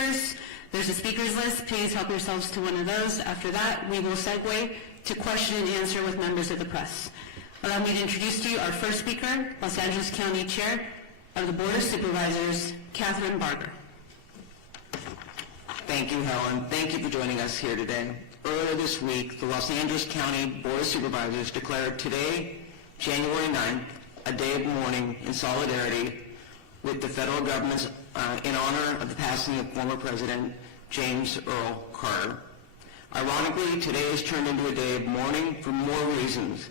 speakers. There's a speakers list. Please help yourselves to one of those. After that, we will segue to question and answer with members of the press. Allow me to introduce to you our first speaker, Los Angeles County Chair of the Board of Supervisors, Catherine Barger. Thank you, Helen. Thank you for joining us here today. Earlier this week, the Los Angeles County Board of Supervisors declared today, January 9th, a day of mourning in solidarity with the federal government's in honor of the passing of former President James Earl Carter. Ironically, today has turned into a day of mourning for more reasons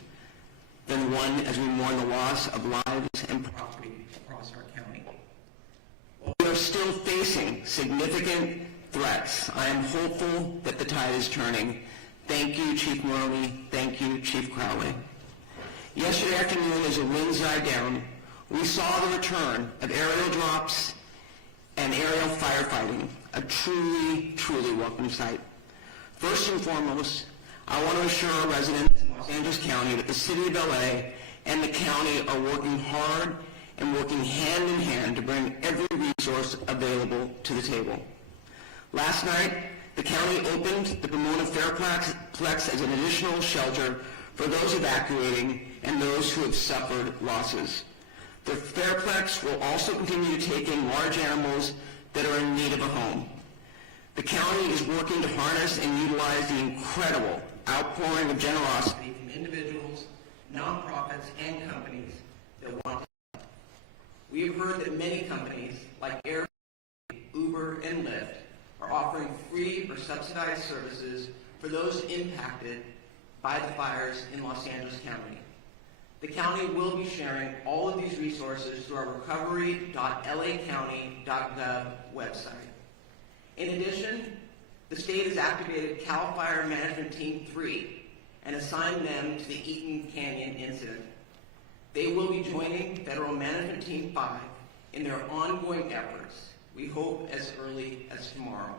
than one as we mourn the loss of lives and property across our county. While we are still facing significant threats, I am hopeful that the tide is turning. Thank you, Chief Maroney. Thank you, Chief Crowley. Yesterday afternoon, as the winds died down, we saw the return of aerial drops and aerial firefighting, a truly, truly welcome sight. First and foremost, I want to assure our residents in Los Angeles County that the City of LA and the county are working hard and working hand in hand to bring every resource available to the table. Last night, the county opened the Pomona Fairplex as an additional shelter for those evacuating and those who have suffered losses. The Fairplex will also continue to take in large animals that are in need of a home. The county is working to harness and utilize the incredible outpouring of generosity from individuals, nonprofits, and companies that want to help. We have heard that many companies like Airbnb, Uber, and Lyft are offering free or subsidized services for those impacted by the fires in Los Angeles County. The county will be sharing all of these resources through our recovery.lacounty.gov website. In addition, the state has activated CAL FIRE Management Team 3 and assigned them to the Eaton Canyon incident. They will be joining Federal Management Team 5 in their ongoing efforts, we hope as early as tomorrow.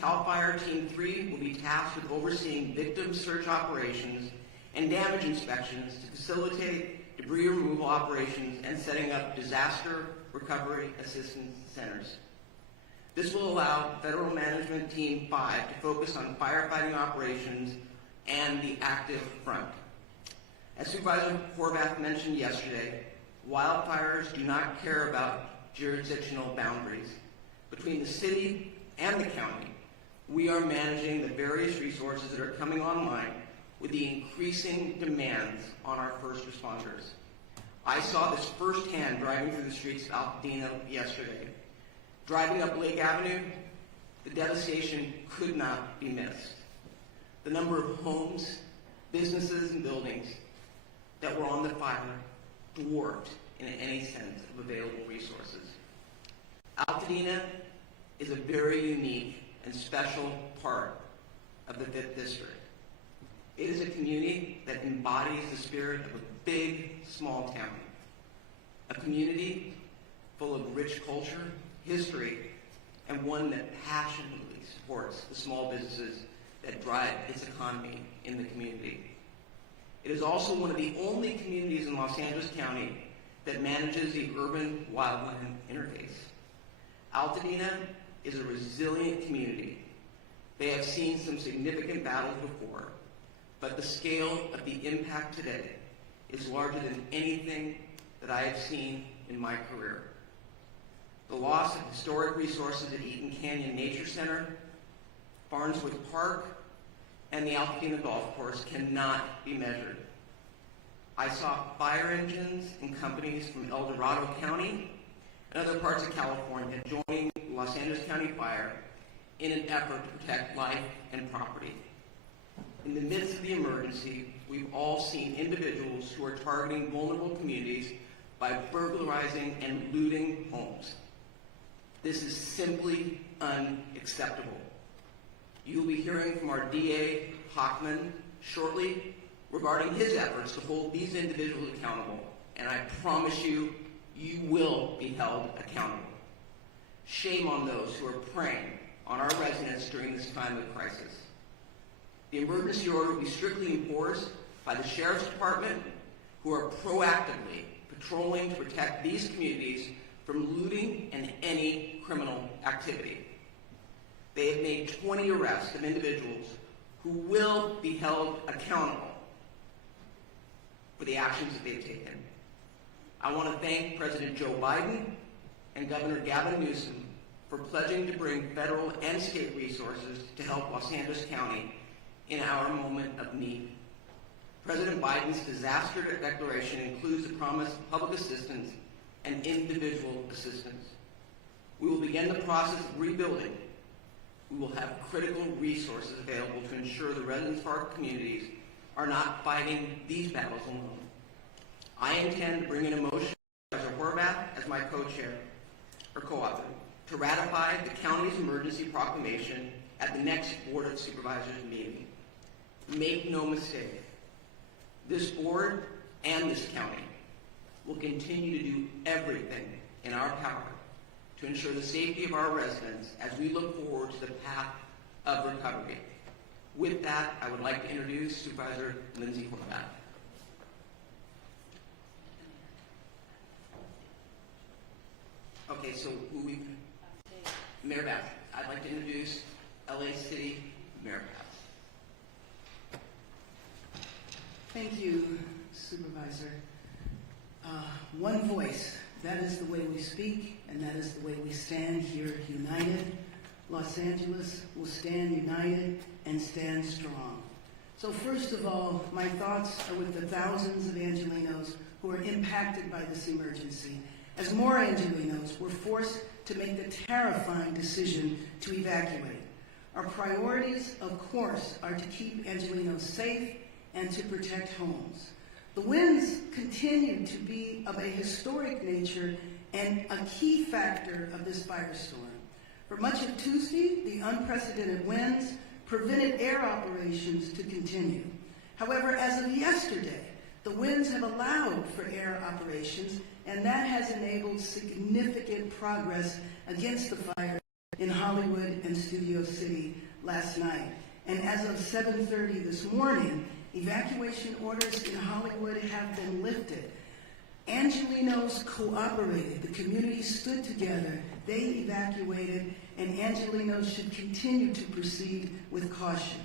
CAL FIRE Team 3 will be tasked with overseeing victim search operations and damage inspections to facilitate debris removal operations and setting up disaster recovery assistance centers. This will allow Federal Management Team 5 to focus on firefighting operations and the active front. As Supervisor Horvath mentioned yesterday, wildfires do not care about jurisdictional boundaries. Between the city and the county, we are managing the various resources that are coming online with the increasing demands on our first responders. I saw this firsthand driving through the streets of Altadena yesterday. Driving up Lake Avenue, the devastation could not be missed. The number of homes, businesses, and buildings that were on the fire dwarfed in any sense of available resources. Altadena is a very unique and special part of the 5th District. It is a community that embodies the spirit of a big, small town. A community full of rich culture, history, and one that passionately supports the small businesses that drive its economy in the community. It is also one of the only communities in Los Angeles County that manages the urban wildland interface. Altadena is a resilient community. They have seen some significant battles before, but the scale of the impact today is larger than anything that I have seen in my career. The loss of historic resources at Eaton Canyon Nature Center, Farnsworth Park, and the Altadena Golf Course cannot be measured. I saw fire engines and companies from El Dorado County and other parts of California joining Los Angeles County Fire in an effort to protect life and property. In the midst of the emergency, we've all seen individuals who are targeting vulnerable communities by burglarizing and looting homes. This is simply unacceptable. You'll be hearing from our DA, Hochman, shortly regarding his efforts to hold these individuals accountable, and I promise you, you will be held accountable. Shame on those who are preying on our residents during this time of crisis. The emergency order will be strictly enforced by the Sheriff's Department, who are proactively patrolling to protect these communities from looting and any criminal activity. they have made 20 arrests of individuals who will be held accountable for the actions that they've taken. I want to thank President Joe Biden and Governor Gavin Newsom for pledging to bring federal and state resources to help Los Angeles County in our moment of need. President Biden's disaster declaration includes the promise of public assistance and individual assistance. We will begin the process of rebuilding. We will have critical resources available to ensure the residents of our communities are not fighting these battles alone. I intend to bring in a motion, Supervisor Horvath as my co-chair or co-author, to ratify the county's emergency proclamation at the next Board of Supervisors meeting. Make no mistake, this board and this county will continue to do everything in our power to ensure the safety of our residents as we look forward to the path of recovery. With that, I would like to introduce Supervisor Lindsay Horvath. Okay, so Mayor Bath. I'd like to introduce LA City Mayor Bath. Thank you, Supervisor. One voice, that is the way we speak, and that is the way we stand here united. Los Angeles will stand united and stand strong. So first of all, my thoughts are with the thousands of Angelenos who are impacted by this emergency, as more Angelenos were forced to make the terrifying decision to evacuate. Our priorities, of course, are to keep Angelenos safe and to protect homes. The winds continue to be of a historic nature and a key factor of this firestorm. For much of Tuesday, the unprecedented winds prevented air operations to continue. However, as of yesterday, the winds have allowed for air operations, and that has enabled significant progress against the fire in Hollywood and Studio City last night. And as of 7:30 this morning, evacuation orders in Hollywood have been lifted. Angelenos cooperated. The community stood together. They evacuated, and Angelenos should continue to proceed with caution.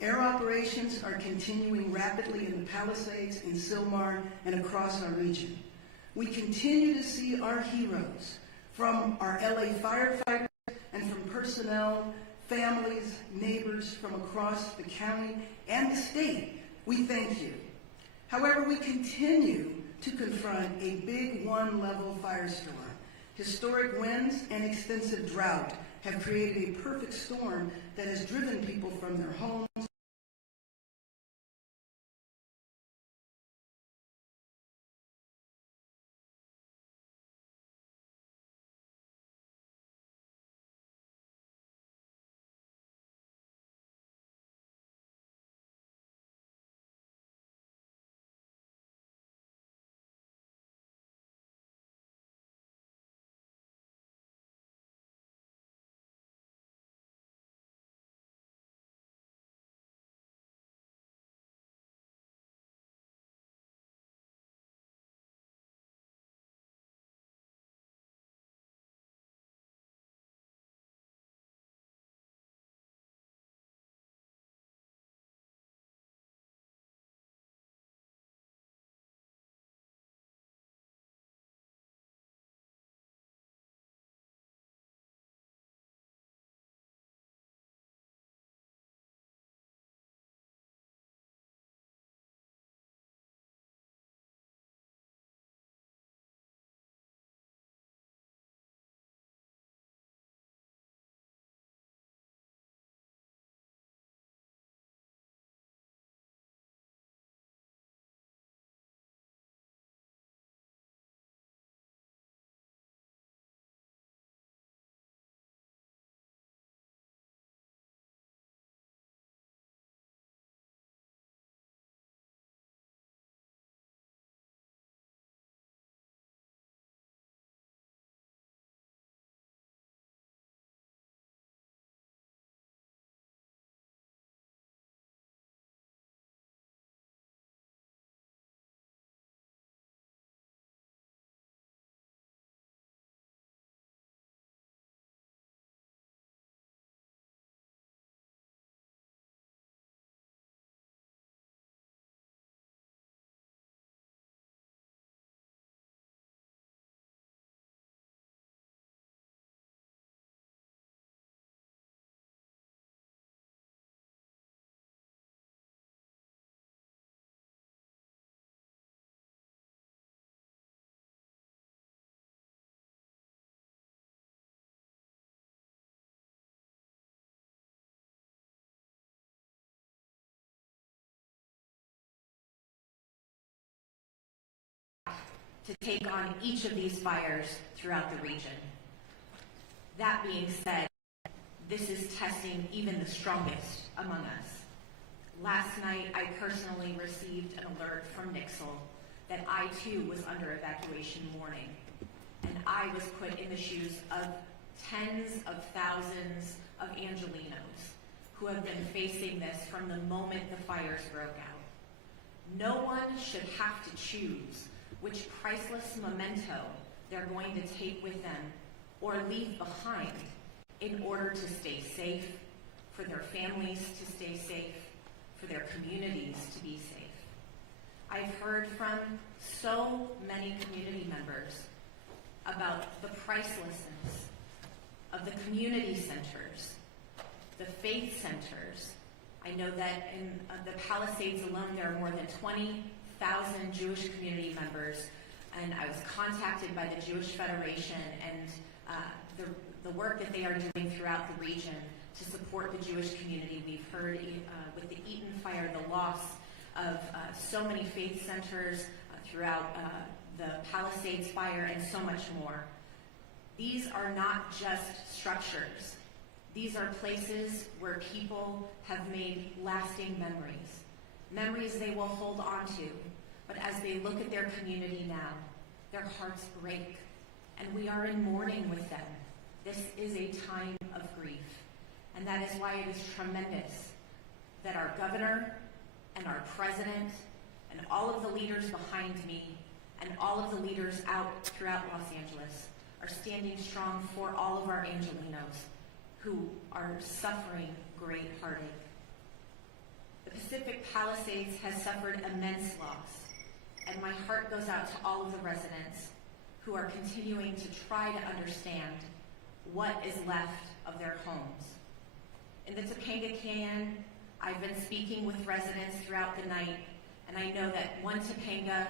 Air operations are continuing rapidly in the Palisades, in Sylmar, and across our region. We continue to see our heroes, from our LA firefighters and from personnel, families, neighbors from across the county and the state. We thank you. However, we continue to confront a big one-level firestorm. Historic winds and extensive drought have created a perfect storm that has driven people from their homes to take on each of these fires throughout the region. That being said, this is testing even the strongest among us. Last night, I personally received an alert from Nixle that I too was under evacuation warning, and I was put in the shoes of tens of thousands of Angelenos who have been facing this from the moment the fires broke out. No one should have to choose which priceless memento they're going to take with them or leave behind in order to stay safe, for their families to stay safe, for their communities to be safe. I've heard from so many community members about the pricelessness of the community centers, the faith centers. I know that in the Palisades alone, there are more than 20,000 Jewish community members, and I was contacted by the Jewish Federation and the work that they are doing throughout the region to support the Jewish community. We've heard with the Eaton fire, the loss of so many faith centers throughout the Palisades fire and so much more. These are not just structures. These are places where people have made lasting memories, memories they will hold on to. But as they look at their community now, their hearts break, and we are in mourning with them. This is a time of grief, and that is why it is tremendous that our governor and our president and all of the leaders behind me and all of the leaders out throughout Los Angeles are standing strong for all of our Angelenos who are suffering great heartache. The Pacific Palisades has suffered immense loss, and my heart goes out to all of the residents who are continuing to try to understand what is left of their homes. In the Topanga Canyon, I've been speaking with residents throughout the night, and I know that One Topanga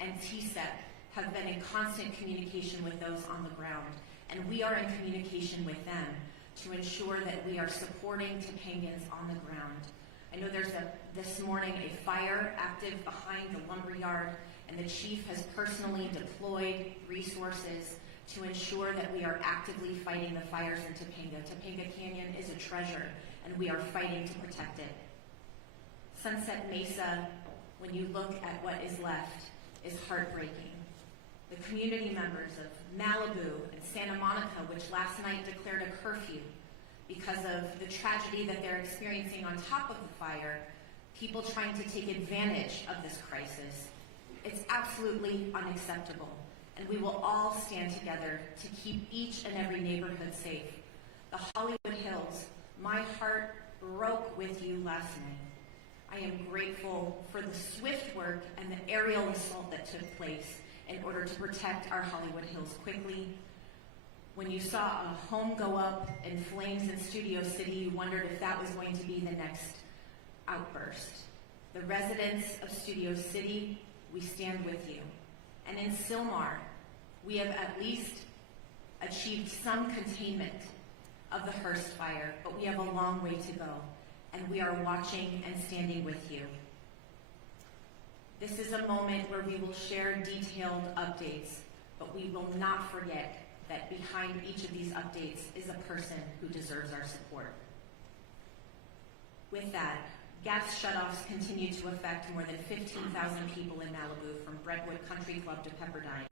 and TSEP have been in constant communication with those on the ground, and we are in communication with them to ensure that we are supporting Topangans on the ground. I know there's this morning a fire active behind the lumberyard, and the chief has personally deployed resources to ensure that we are actively fighting the fires in Topanga. Topanga Canyon is a treasure, and we are fighting to protect it. Sunset Mesa, when you look at what is left, is heartbreaking. The community members of Malibu and Santa Monica, which last night declared a curfew because of the tragedy that they're experiencing on top of the fire, people trying to take advantage of this crisis. It's absolutely unacceptable, and we will all stand together to keep each and every neighborhood safe. The Hollywood Hills, my heart broke with you last night. I am grateful for the swift work and the aerial assault that took place in order to protect our Hollywood Hills quickly. When you saw a home go up in flames in Studio City, you wondered if that was going to be the next outburst. The residents of Studio City, we stand with you. And in Sylmar, we have at least achieved some containment of the Hearst fire, but we have a long way to go, and we are watching and standing with you. This is a moment where we will share detailed updates, but we will not forget that behind each of these updates is a person who deserves our support. With that, gas shutoffs continue to affect more than 15,000 people in Malibu, from Brentwood Country Club to Pepperdine.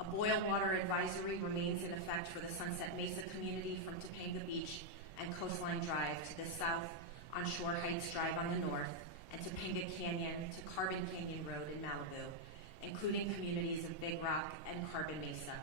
A boil water advisory remains in effect for the Sunset Mesa community from Topanga Beach and Coastline Drive to the south on Shore Heights Drive on the north, and Topanga Canyon to Carbon Canyon Road in Malibu, including communities of Big Rock and Carbon Mesa.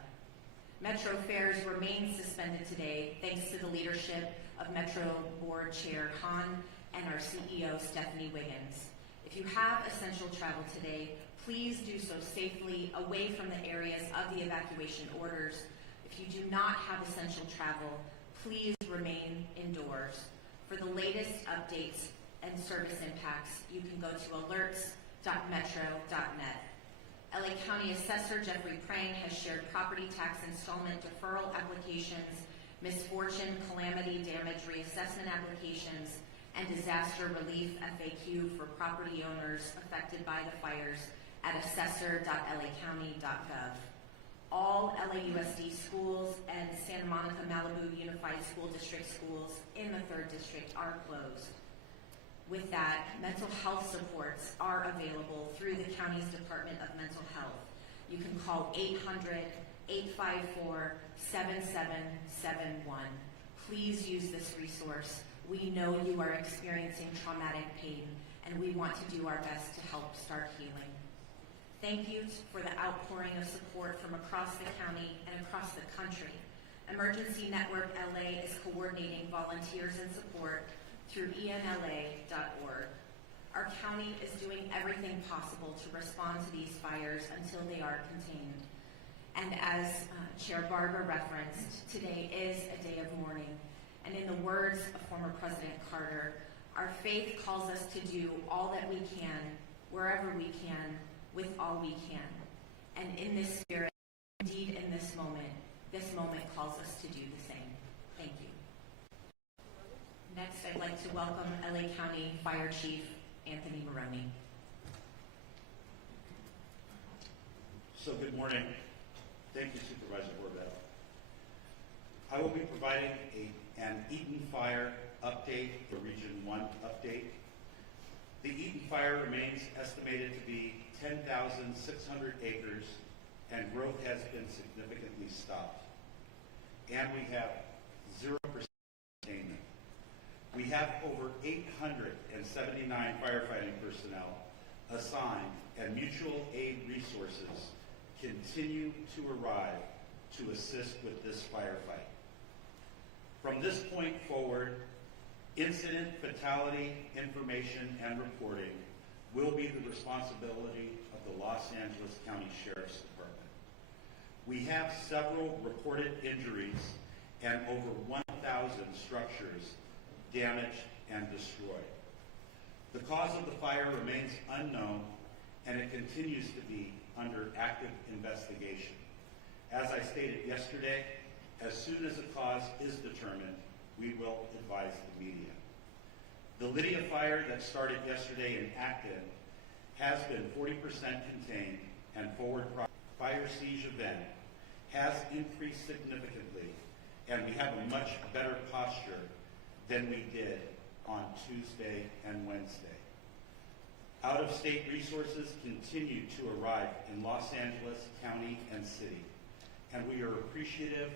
Metro fares remain suspended today thanks to the leadership of Metro Board Chair Hahn and our CEO Stephanie Wiggins. If you have essential travel today, please do so safely away from the areas of the evacuation orders. If you do not have essential travel, please remain indoors. For the latest updates and service impacts, you can go to alerts.metro.net. LA County Assessor Jeffrey Prang has shared property tax installment deferral applications, misfortune, calamity, damage reassessment applications, and disaster relief FAQ for property owners affected by the fires at assessor.lacounty.gov. All LAUSD schools and Santa Monica Malibu Unified School District schools in the 3rd District are closed. With that, mental health supports are available through the county's Department of Mental Health. You can call 800-854-7771. Please use this resource. We know you are experiencing traumatic pain, and we want to do our best to help start healing. Thank you for the outpouring of support from across the county and across the country. Emergency Network LA is coordinating volunteers and support through enla.org. Our county is doing everything possible to respond to these fires until they are contained. And as Chair Barber referenced, today is a day of mourning. And in the words of former President Carter, our faith calls us to do all that we can, wherever we can, with all we can. And in this spirit, indeed in this moment calls us to do the same. Thank you. Next, I'd like to welcome LA County Fire Chief Anthony Maroney. So good morning. Thank you, Supervisor Borbett. I will be providing an Eaton Fire update, the Region 1 update. The Eaton Fire remains estimated to be 10,600 acres, and growth has been significantly stopped. And we have 0% containment. We have over 879 firefighting personnel assigned, and mutual aid resources continue to arrive to assist with this firefight. From this point forward, incident fatality information and reporting will be the responsibility of the Los Angeles County Sheriff's Department. We have several reported injuries and over 1,000 structures damaged and destroyed. The cause of the fire remains unknown, and it continues to be under active investigation. As I stated yesterday, as soon as a cause is determined, we will advise the media. The Lydia fire that started yesterday in Acton has been 40% contained, and forward fire siege event has increased significantly, and we have a much better posture than we did on Tuesday and Wednesday. Out-of-state resources continue to arrive in Los Angeles County and City, and we are appreciative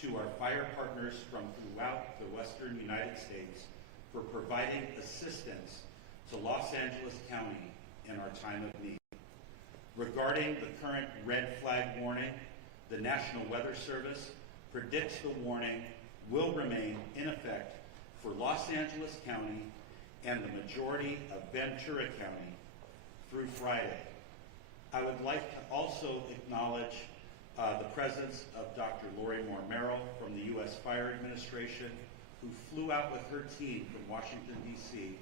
to our fire partners from throughout the Western United States for providing assistance to Los Angeles County in our time of need. Regarding the current red flag warning, the National Weather Service predicts the warning will remain in effect for Los Angeles County and the majority of Ventura County through Friday. I would like to also acknowledge the presence of Dr. Lori Moore-Merrill from the U.S. Fire Administration, who flew out with her team from Washington, D.C.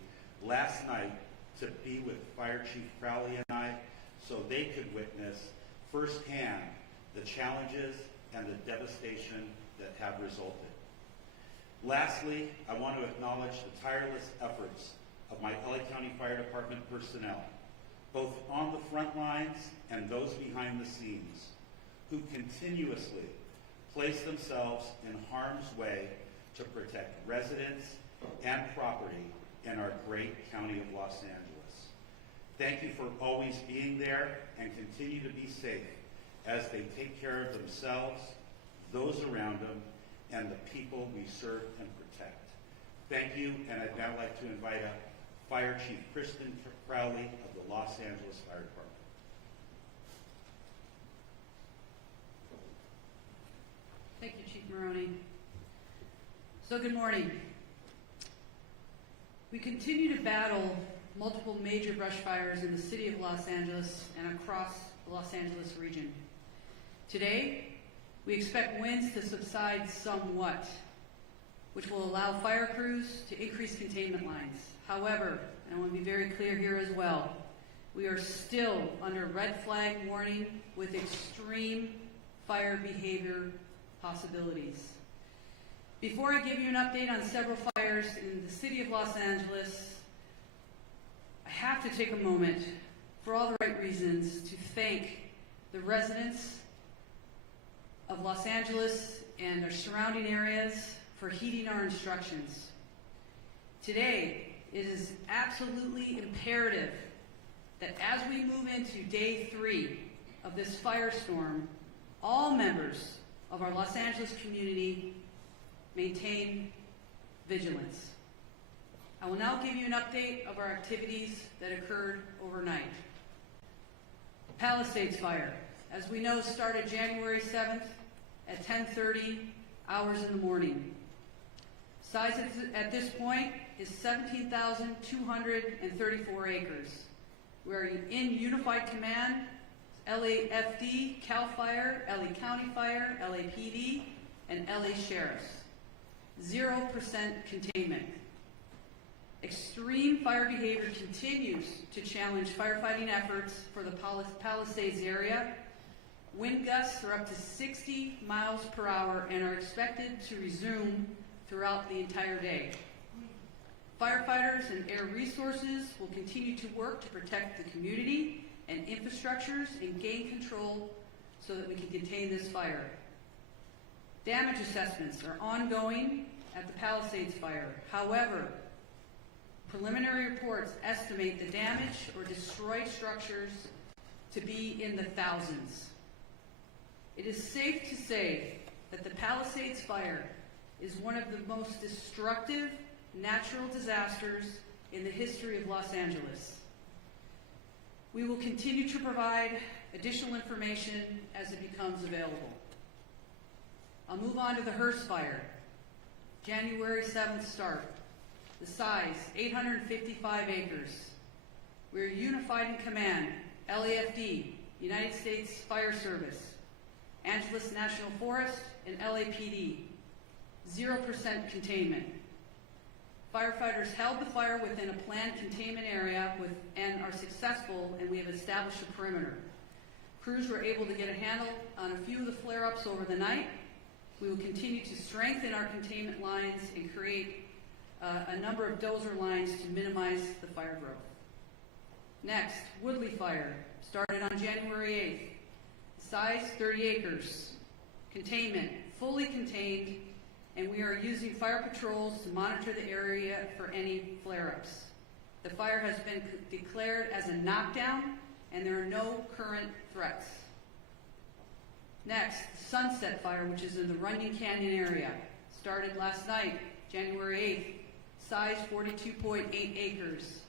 last night to be with Fire Chief Crowley and I so they could witness firsthand the challenges and the devastation that have resulted. Lastly, I want to acknowledge the tireless efforts of my LA County Fire Department personnel, both on the front lines and those behind the scenes, who continuously place themselves in harm's way to protect residents and property in our great county of Los Angeles. Thank you for always being there, and continue to be safe as they take care of themselves, those around them, and the people we serve and protect. Thank you, and I'd now like to invite up Fire Chief Kristen Crowley of the Los Angeles Fire Department. Thank you, Chief Maroney. So good morning. We continue to battle multiple major brush fires in the city of Los Angeles and across the Los Angeles region. Today, we expect winds to subside somewhat, which will allow fire crews to increase containment lines. However, and I want to be very clear here as well, we are still under red flag warning with extreme fire behavior possibilities. Before I give you an update on several fires in the city of Los Angeles, I have to take a moment for all the right reasons, to thank the residents of Los Angeles and our surrounding areas for heeding our instructions. Today, it is absolutely imperative that as we move into day 3 of this firestorm, all members of our Los Angeles community maintain vigilance. I will now give you an update of our activities that occurred overnight. Palisades Fire, as we know, started January 7th at 10:30 hours in the morning. Size at this point is 17,234 acres. We are in unified command, LAFD, CAL FIRE, LA County Fire, LAPD, and LA Sheriffs. 0% containment. Extreme fire behavior continues to challenge firefighting efforts for the Palisades area. Wind gusts are up to 60 miles per hour and are expected to resume throughout the entire day. Firefighters and air resources will continue to work to protect the community and infrastructures and gain control so that we can contain this fire. Damage assessments are ongoing at the Palisades Fire. However, preliminary reports estimate the damage or destroyed structures to be in the thousands. It is safe to say that the Palisades Fire is one of the most destructive natural disasters in the history of Los Angeles. We will continue to provide additional information as it becomes available. I'll move on to the Hearst Fire. January 7th start. The size, 855 acres. We're unified in command, LAFD, United States Fire Service, Angeles National Forest, and LAPD. 0% containment. Firefighters held the fire within a planned containment area and are successful, and we have established a perimeter. Crews were able to get a handle on a few of the flare-ups over the night. We will continue to strengthen our containment lines and create a number of dozer lines to minimize the fire growth. Next, Woodley Fire started on January 8th. Size 30 acres. Containment, fully contained, and we are using fire patrols to monitor the area for any flare-ups. The fire has been declared as a knockdown, and there are no current threats. Next, Sunset Fire, which is in the Runyon Canyon area, started last night, January 8th. Size 42.8 acres.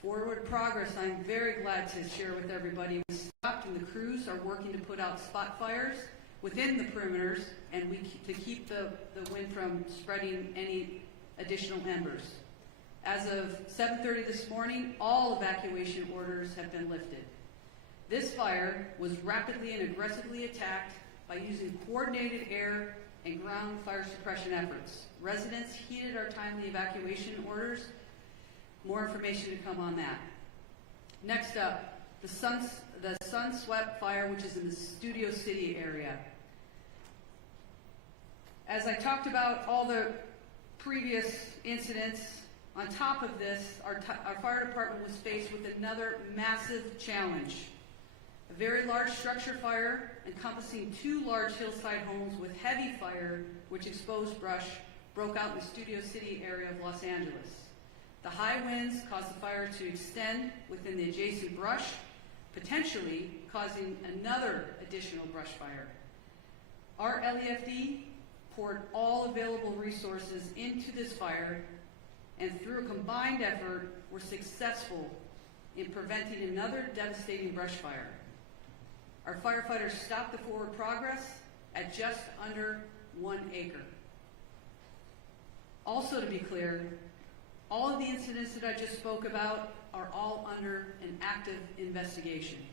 Forward progress, I'm very glad to share with everybody. We stopped and the crews are working to put out spot fires within the perimeters and to keep the wind from spreading any additional embers. As of 7:30 this morning, all evacuation orders have been lifted. This fire was rapidly and aggressively attacked by using coordinated air and ground fire suppression efforts. Residents heeded our timely evacuation orders. More information to come on that. Next up, the Sunswept Fire, which is in the Studio City area. As I talked about all the previous incidents, on top of this, our fire department was faced with another massive challenge. A very large structure fire encompassing 2 large hillside homes with heavy fire, which exposed brush, broke out in the Studio City area of Los Angeles. The high winds caused the fire to extend within the adjacent brush, potentially causing another additional brush fire. Our LAFD poured all available resources into this fire, and through a combined effort, were successful in preventing another devastating brush fire. Our firefighters stopped the forward progress at just under 1 acre. Also, to be clear, all of the incidents that I just spoke about are all under an active investigation.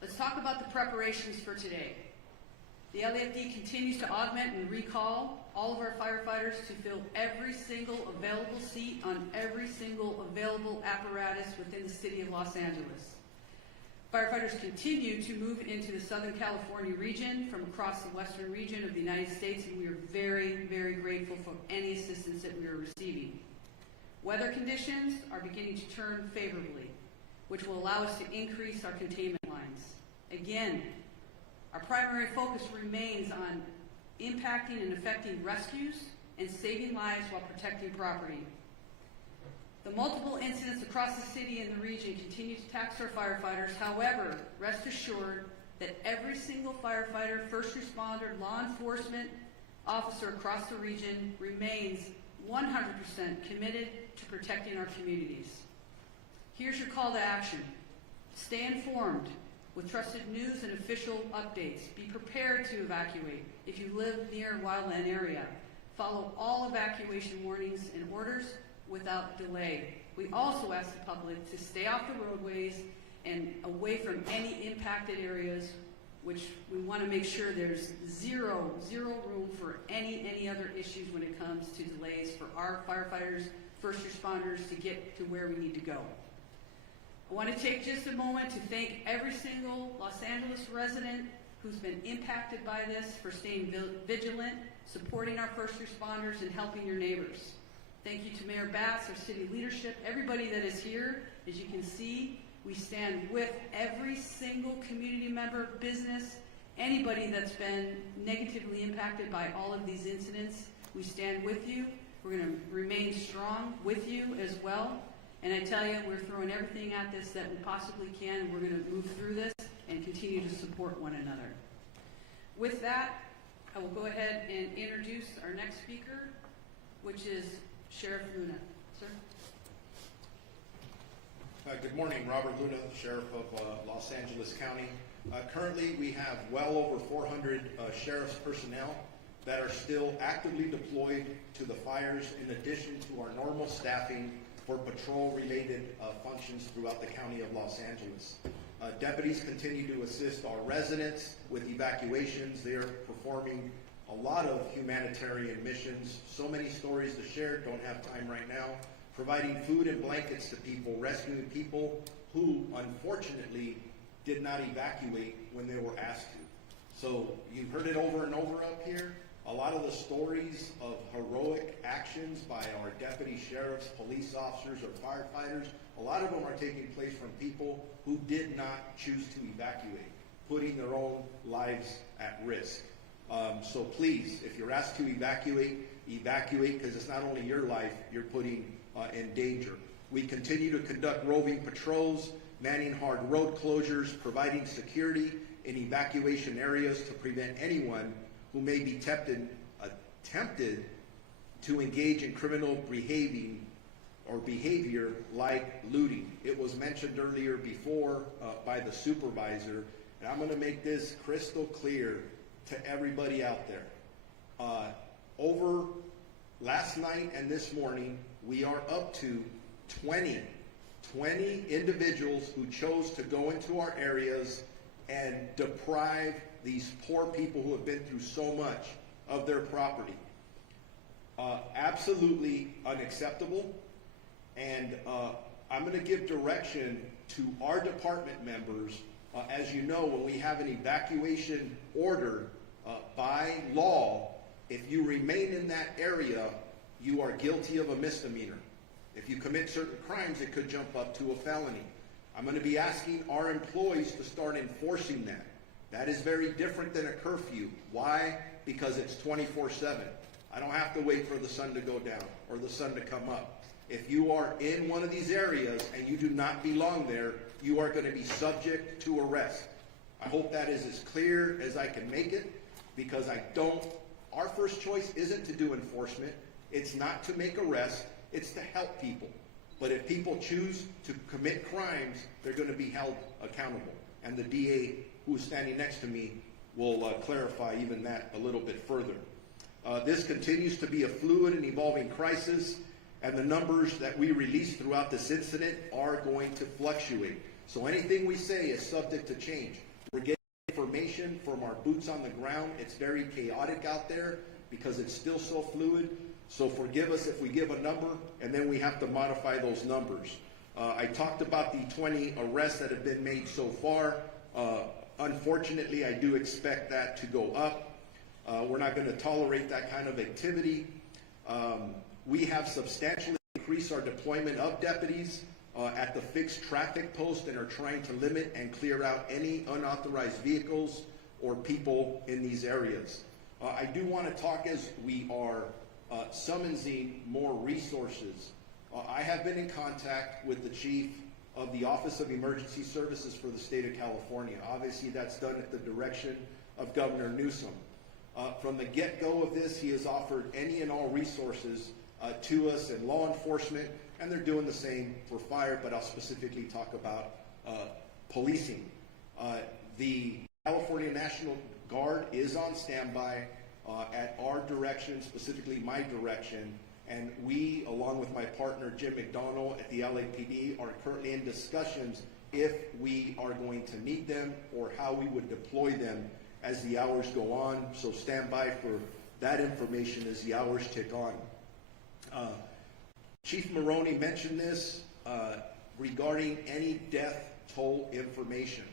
Let's talk about the preparations for today. The LAFD continues to augment and recall all of our firefighters to fill every single available seat on every single available apparatus within the city of Los Angeles. Firefighters continue to move into the Southern California region from across the western region of the United States, and we are very, very grateful for any assistance that we are receiving. Weather conditions are beginning to turn favorably, which will allow us to increase our containment lines. Again, our primary focus remains on impacting and effecting rescues and saving lives while protecting property. The multiple incidents across the city and the region continue to tax our firefighters. However, rest assured that every single firefighter, first responder, law enforcement officer across the region remains 100% committed to protecting our communities. Here's your call to action. Stay informed with trusted news and official updates. Be prepared to evacuate if you live near a wildland area. Follow all evacuation warnings and orders without delay. We also ask the public to stay off the roadways and away from any impacted areas, which we want to make sure there's zero room for any other issues when it comes to delays for our firefighters, first responders to get to where we need to go. I want to take just a moment to thank every single Los Angeles resident who's been impacted by this for staying vigilant, supporting our first responders, and helping your neighbors. Thank you to Mayor Batts, our city leadership, everybody that is here. As you can see, we stand with every single community member, business, anybody that's been negatively impacted by all of these incidents. We stand with you. We're going to remain strong with you as well. And I tell you, we're throwing everything at this that we possibly can. We're going to move through this and continue to support one another. With that, I will go ahead and introduce our next speaker, which is Sheriff Luna. Sir? Good morning, Robert Luna, Sheriff of Los Angeles County. Currently, we have well over 400 sheriff's personnel that are still actively deployed to the fires, in addition to our normal staffing for patrol-related functions throughout the county of Los Angeles. Deputies continue to assist our residents with evacuations. They are performing a lot of humanitarian missions. So many stories to share, don't have time right now. Providing food and blankets to people, rescuing people who unfortunately did not evacuate when they were asked to. So you've heard it over and over up here. A lot of the stories of heroic actions by our deputy sheriffs, police officers, or firefighters, a lot of them are taking place from people who did not choose to evacuate, putting their own lives at risk. So please, if you're asked to evacuate, because it's not only your life you're putting in danger. We continue to conduct roving patrols, manning hard road closures, providing security in evacuation areas to prevent anyone who may be attempted to engage in criminal behavior like looting. It was mentioned earlier before by the supervisor, and I'm going to make this crystal clear to everybody out there. Over last night and this morning, we are up to 20 individuals who chose to go into our areas and deprive these poor people who have been through so much of their property. Absolutely unacceptable. And I'm going to give direction to our department members. As you know, when we have an evacuation order by law, if you remain in that area, you are guilty of a misdemeanor. If you commit certain crimes, it could jump up to a felony. I'm going to be asking our employees to start enforcing that. That is very different than a curfew. Why? Because it's 24/7. I don't have to wait for the sun to go down or the sun to come up. If you are in one of these areas and you do not belong there, you are going to be subject to arrest. I hope that is as clear as I can make it, because our first choice isn't to do enforcement. It's not to make arrests. It's to help people. But if people choose to commit crimes, they're going to be held accountable. And the DA, who is standing next to me, will clarify even that a little bit further. This continues to be a fluid and evolving crisis, and the numbers that we release throughout this incident are going to fluctuate. So anything we say is subject to change. We're getting information from our boots on the ground. It's very chaotic out there because it's still so fluid. So forgive us if we give a number and then we have to modify those numbers. I talked about the 20 arrests that have been made so far. Unfortunately, I do expect that to go up. We're not going to tolerate that kind of activity. We have substantially increased our deployment of deputies. at the fixed traffic post and are trying to limit and clear out any unauthorized vehicles or people in these areas. I do want to talk as we are summoning more resources. I have been in contact with the chief of the Office of Emergency Services for the state of California. Obviously, that's done at the direction of Governor Newsom. From the get-go of this, he has offered any and all resources to us in law enforcement, and they're doing the same for fire, but I'll specifically talk about policing. The California National Guard is on standby at our direction, specifically my direction, and we, along with my partner Jim McDonald at the LAPD, are currently in discussions if we are going to need them or how we would deploy them as the hours go on. So stand by for that information as the hours tick on. Chief Maroney mentioned this regarding any death toll information.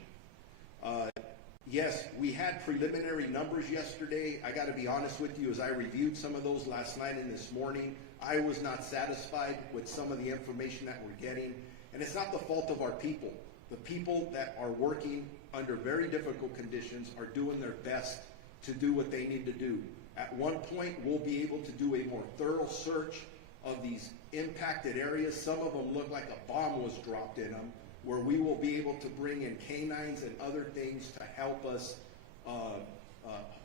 Yes, we had preliminary numbers yesterday. I got to be honest with you, as I reviewed some of those last night and this morning, I was not satisfied with some of the information that we're getting. And it's not the fault of our people. The people that are working under very difficult conditions are doing their best to do what they need to do. At one point, we'll be able to do a more thorough search of these impacted areas. Some of them look like a bomb was dropped in them, where we will be able to bring in canines and other things to help us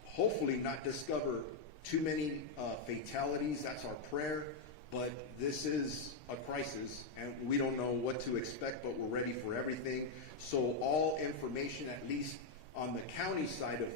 hopefully not discover too many fatalities. That's our prayer, but this is a crisis and we don't know what to expect, but we're ready for everything. So all information, at least on the county side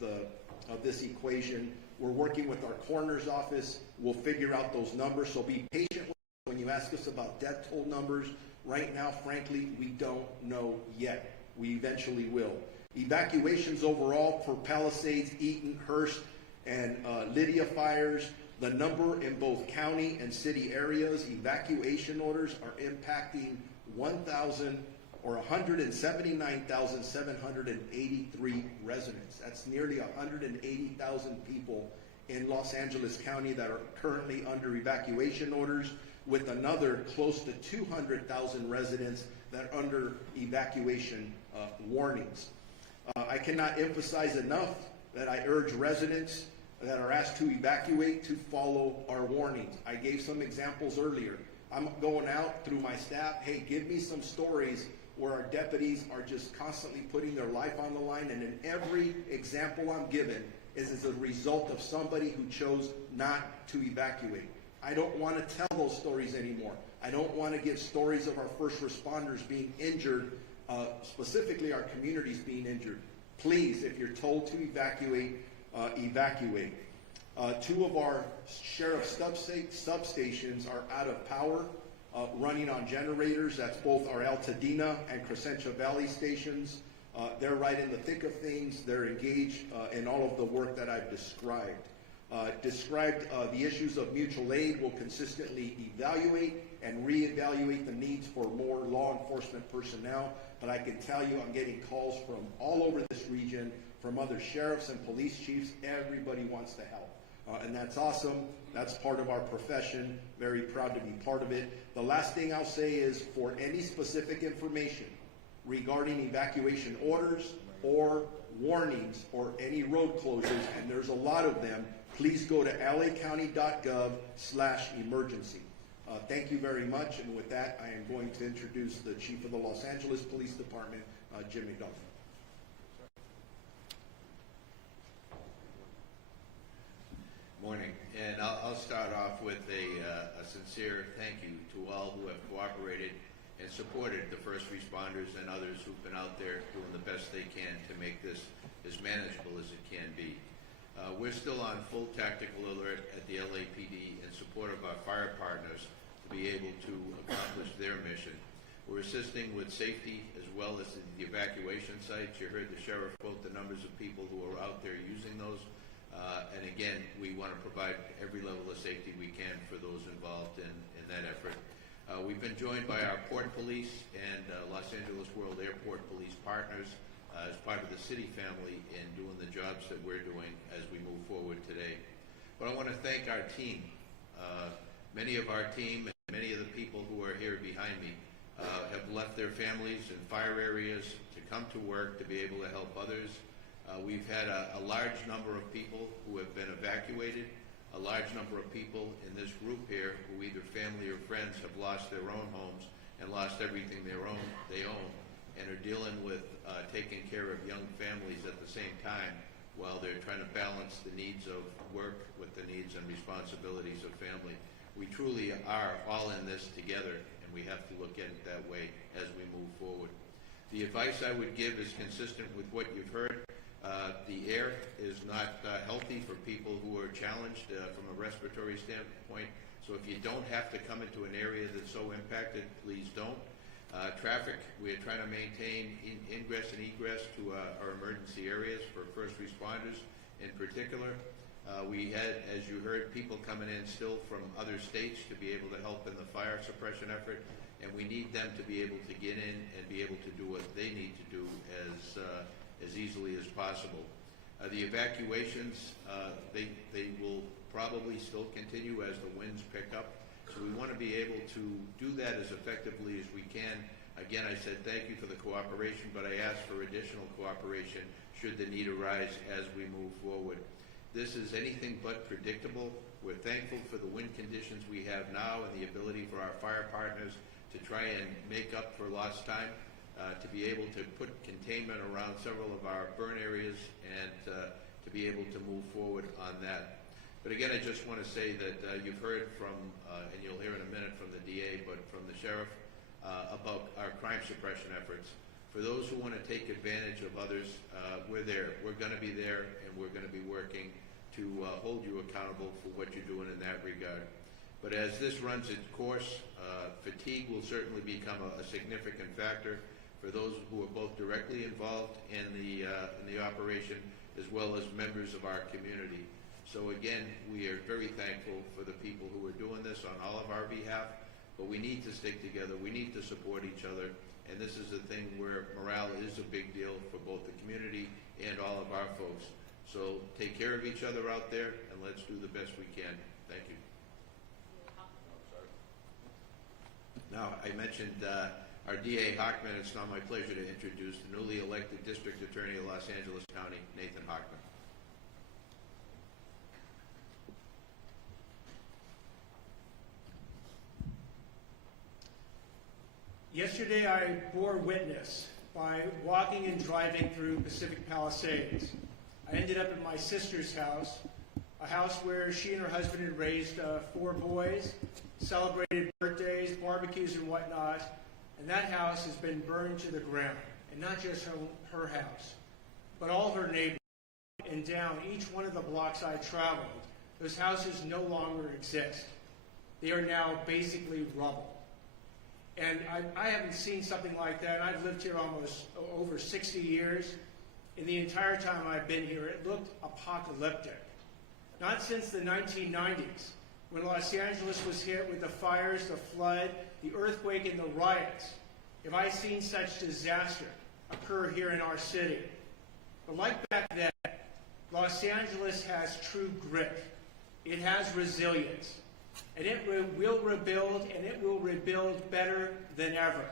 of this equation, we're working with our coroner's office. We'll figure out those numbers, so be patient when you ask us about death toll numbers. Right now, frankly, we don't know yet. We eventually will. Evacuations overall for Palisades, Eaton, Hearst, and Lydia fires, the number in both county and city areas, evacuation orders are impacting 179,783 residents. That's nearly 180,000 people in Los Angeles County that are currently under evacuation orders, with another close to 200,000 residents that are under evacuation warnings. I cannot emphasize enough that I urge residents that are asked to evacuate to follow our warnings. I gave some examples earlier. I'm going out through my staff, hey, give me some stories where our deputies are just constantly putting their life on the line, and in every example I'm given is as a result of somebody who chose not to evacuate. I don't want to tell those stories anymore. I don't want to give stories of our first responders being injured, specifically our communities being injured. Please, if you're told to evacuate, evacuate. Two of our sheriff's substations are out of power, running on generators. That's both our Altadena and Crescentia Valley stations. They're right in the thick of things. They're engaged in all of the work that I've described. The issues of mutual aid. Will consistently evaluate and reevaluate the needs for more law enforcement personnel. But I can tell you I'm getting calls from all over this region, from other sheriffs and police chiefs. Everybody wants to help. And that's awesome. That's part of our profession. Very proud to be part of it. The last thing I'll say is, for any specific information regarding evacuation orders or warnings or any road closures, and there's a lot of them, please go to lacounty.gov/emergency. Thank you very much, and with that, I am going to introduce the Chief of the Los Angeles Police Department, Jim McDonald. Morning, and I'll start off with a sincere thank you to all who have cooperated and supported the first responders and others who've been out there doing the best they can to make this as manageable as it can be. We're still on full tactical alert at the LAPD in support of our fire partners to be able to accomplish their mission. We're assisting with safety as well as the evacuation sites. You heard the sheriff quote the numbers of people who are out there using those. And again, we want to provide every level of safety we can for those involved in that effort. We've been joined by our Port Police and Los Angeles World Airport Police partners as part of the city family in doing the jobs that we're doing as we move forward today. But I want to thank our team. Many of our team and many of the people who are here behind me have left their families in fire areas to come to work to be able to help others. We've had a large number of people who have been evacuated, a large number of people in this group here who either family or friends have lost their own homes and lost everything they own, and are dealing with taking care of young families at the same time while they're trying to balance the needs of work with the needs and responsibilities of family. We truly are all in this together, and we have to look at it that way as we move forward. The advice I would give is consistent with what you've heard. The air is not healthy for people who are challenged from a respiratory standpoint. So if you don't have to come into an area that's so impacted, please don't. Traffic, we're trying to maintain ingress and egress to our emergency areas for first responders in particular. We had, as you heard, people coming in still from other states to be able to help in the fire suppression effort, and we need them to be able to get in and be able to do what they need to do as easily as possible. The evacuations, they will probably still continue as the winds pick up. So we want to be able to do that as effectively as we can. Again, I said thank you for the cooperation, but I ask for additional cooperation should the need arise as we move forward. This is anything but predictable. We're thankful for the wind conditions we have now and the ability for our fire partners to try and make up for lost time, to be able to put containment around several of our burn areas and to be able to move forward on that. But again, I just want to say that you've heard from, and you'll hear in a minute from the DA, but from the sheriff about our crime suppression efforts. For those who want to take advantage of others, we're there. We're going to be there, and we're going to be working to hold you accountable for what you're doing in that regard. But as this runs its course, fatigue will certainly become a significant factor for those who are both directly involved in the operation as well as members of our community. So again, we are very thankful for the people who are doing this on all of our behalf, but we need to stick together, we need to support each other, and this is a thing where morale is a big deal for both the community and all of our folks. So take care of each other out there, and let's do the best we can. Thank you. Now, I mentioned our DA Hockman. It's now my pleasure to introduce the newly elected District Attorney of Los Angeles County, Nathan Hockman. Yesterday, I bore witness by walking and driving through Pacific Palisades. I ended up at my sister's house, a house where she and her husband had raised 4 boys, celebrated birthdays, barbecues, and whatnot, and that house has been burned to the ground. And not just her house, but all her neighbors. And down each one of the blocks I traveled, those houses no longer exist. They are now basically rubble. And I haven't seen something like that. I've lived here almost over 60 years. In the entire time I've been here, it looked apocalyptic. Not since the 1990s, when Los Angeles was hit with the fires, the flood, the earthquake, and the riots, have I seen such disaster occur here in our city. But like back then, Los Angeles has true grit. It has resilience. And it will rebuild, and it will rebuild better than ever.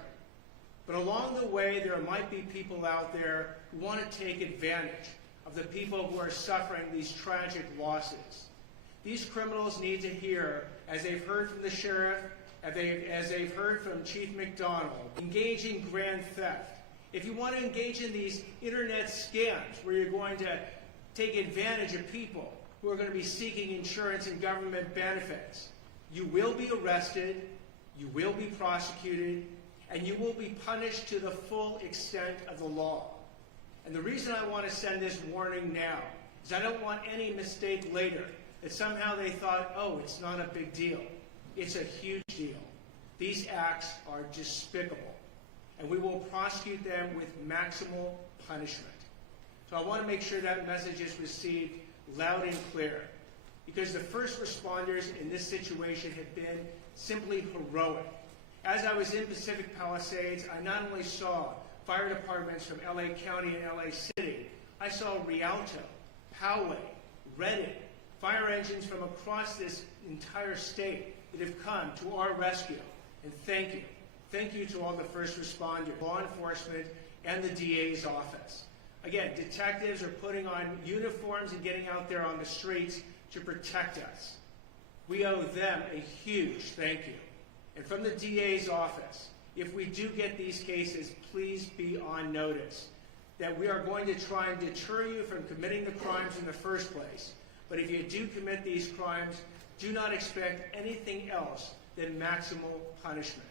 But along the way, there might be people out there who want to take advantage of the people who are suffering these tragic losses. These criminals need to hear, as they've heard from the sheriff, as they've heard from Chief McDonald, engage in grand theft. If you want to engage in these internet scams where you're going to take advantage of people who are going to be seeking insurance and government benefits, you will be arrested, you will be prosecuted, and you will be punished to the full extent of the law. And the reason I want to send this warning now is I don't want any mistake later that somehow they thought, oh, it's not a big deal. It's a huge deal. These acts are despicable, and we will prosecute them with maximal punishment. So I want to make sure that message is received loud and clear, because the first responders in this situation have been simply heroic. As I was in Pacific Palisades, I not only saw fire departments from LA County and LA City, I saw Rialto, Poway, Redding, fire engines from across this entire state that have come to our rescue. And thank you. thank you to all the first responders, law enforcement, and the DA's office. Again, detectives are putting on uniforms and getting out there on the streets to protect us. We owe them a huge thank you. And from the DA's office, if we do get these cases, please be on notice that we are going to try and deter you from committing the crimes in the first place. But if you do commit these crimes, do not expect anything else than maximal punishment.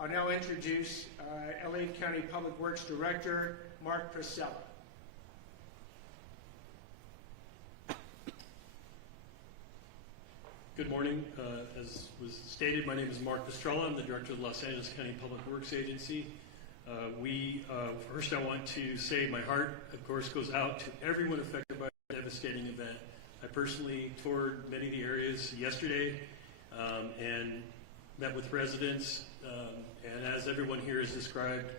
I'll now introduce LA County Public Works Director, Mark Priscilla. Good morning. As was stated, my name is Mark Pastrella. I'm the Director of the Los Angeles County Public Works Agency. First I want to say my heart, of course, goes out to everyone affected by a devastating event. I personally toured many of the areas yesterday and met with residents, and as everyone here has described,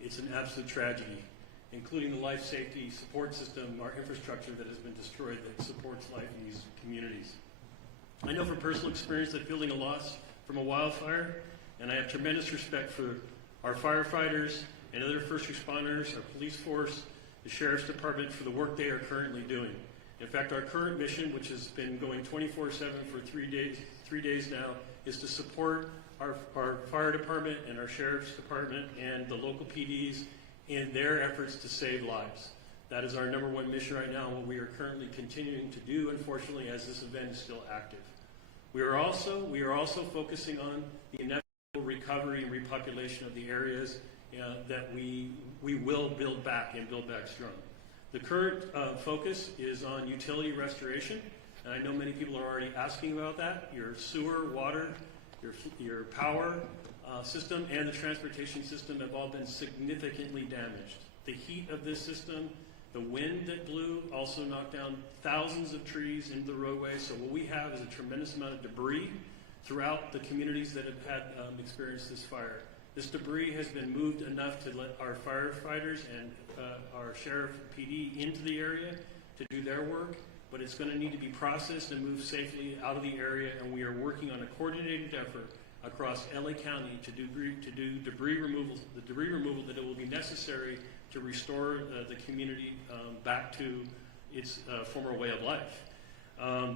it's an absolute tragedy, including the life safety support system, our infrastructure that has been destroyed that supports life in these communities. I know from personal experience that feeling a loss from a wildfire, and I have tremendous respect for our firefighters and other first responders, our police force, the Sheriff's Department for the work they are currently doing. In fact, our current mission, which has been going 24/7 for 3 days now, is to support our fire department and our Sheriff's Department and the local PDs in their efforts to save lives. That is our #1 mission right now, and what we are currently continuing to do, unfortunately, as this event is still active. We are also focusing on the inevitable recovery and repopulation of the areas that we will build back and build back strong. The current focus is on utility restoration, and I know many people are already asking about that. Your sewer, water, your power system, and the transportation system have all been significantly damaged. The heat of this system, the wind that blew also knocked down thousands of trees into the roadway, so what we have is a tremendous amount of debris throughout the communities that have had experienced this fire. This debris has been moved enough to let our firefighters and our sheriff PD into the area to do their work, but it's going to need to be processed and moved safely out of the area, and we are working on a coordinated effort across LA County to do debris removal, the debris removal that it will be necessary to restore the community back to its former way of life.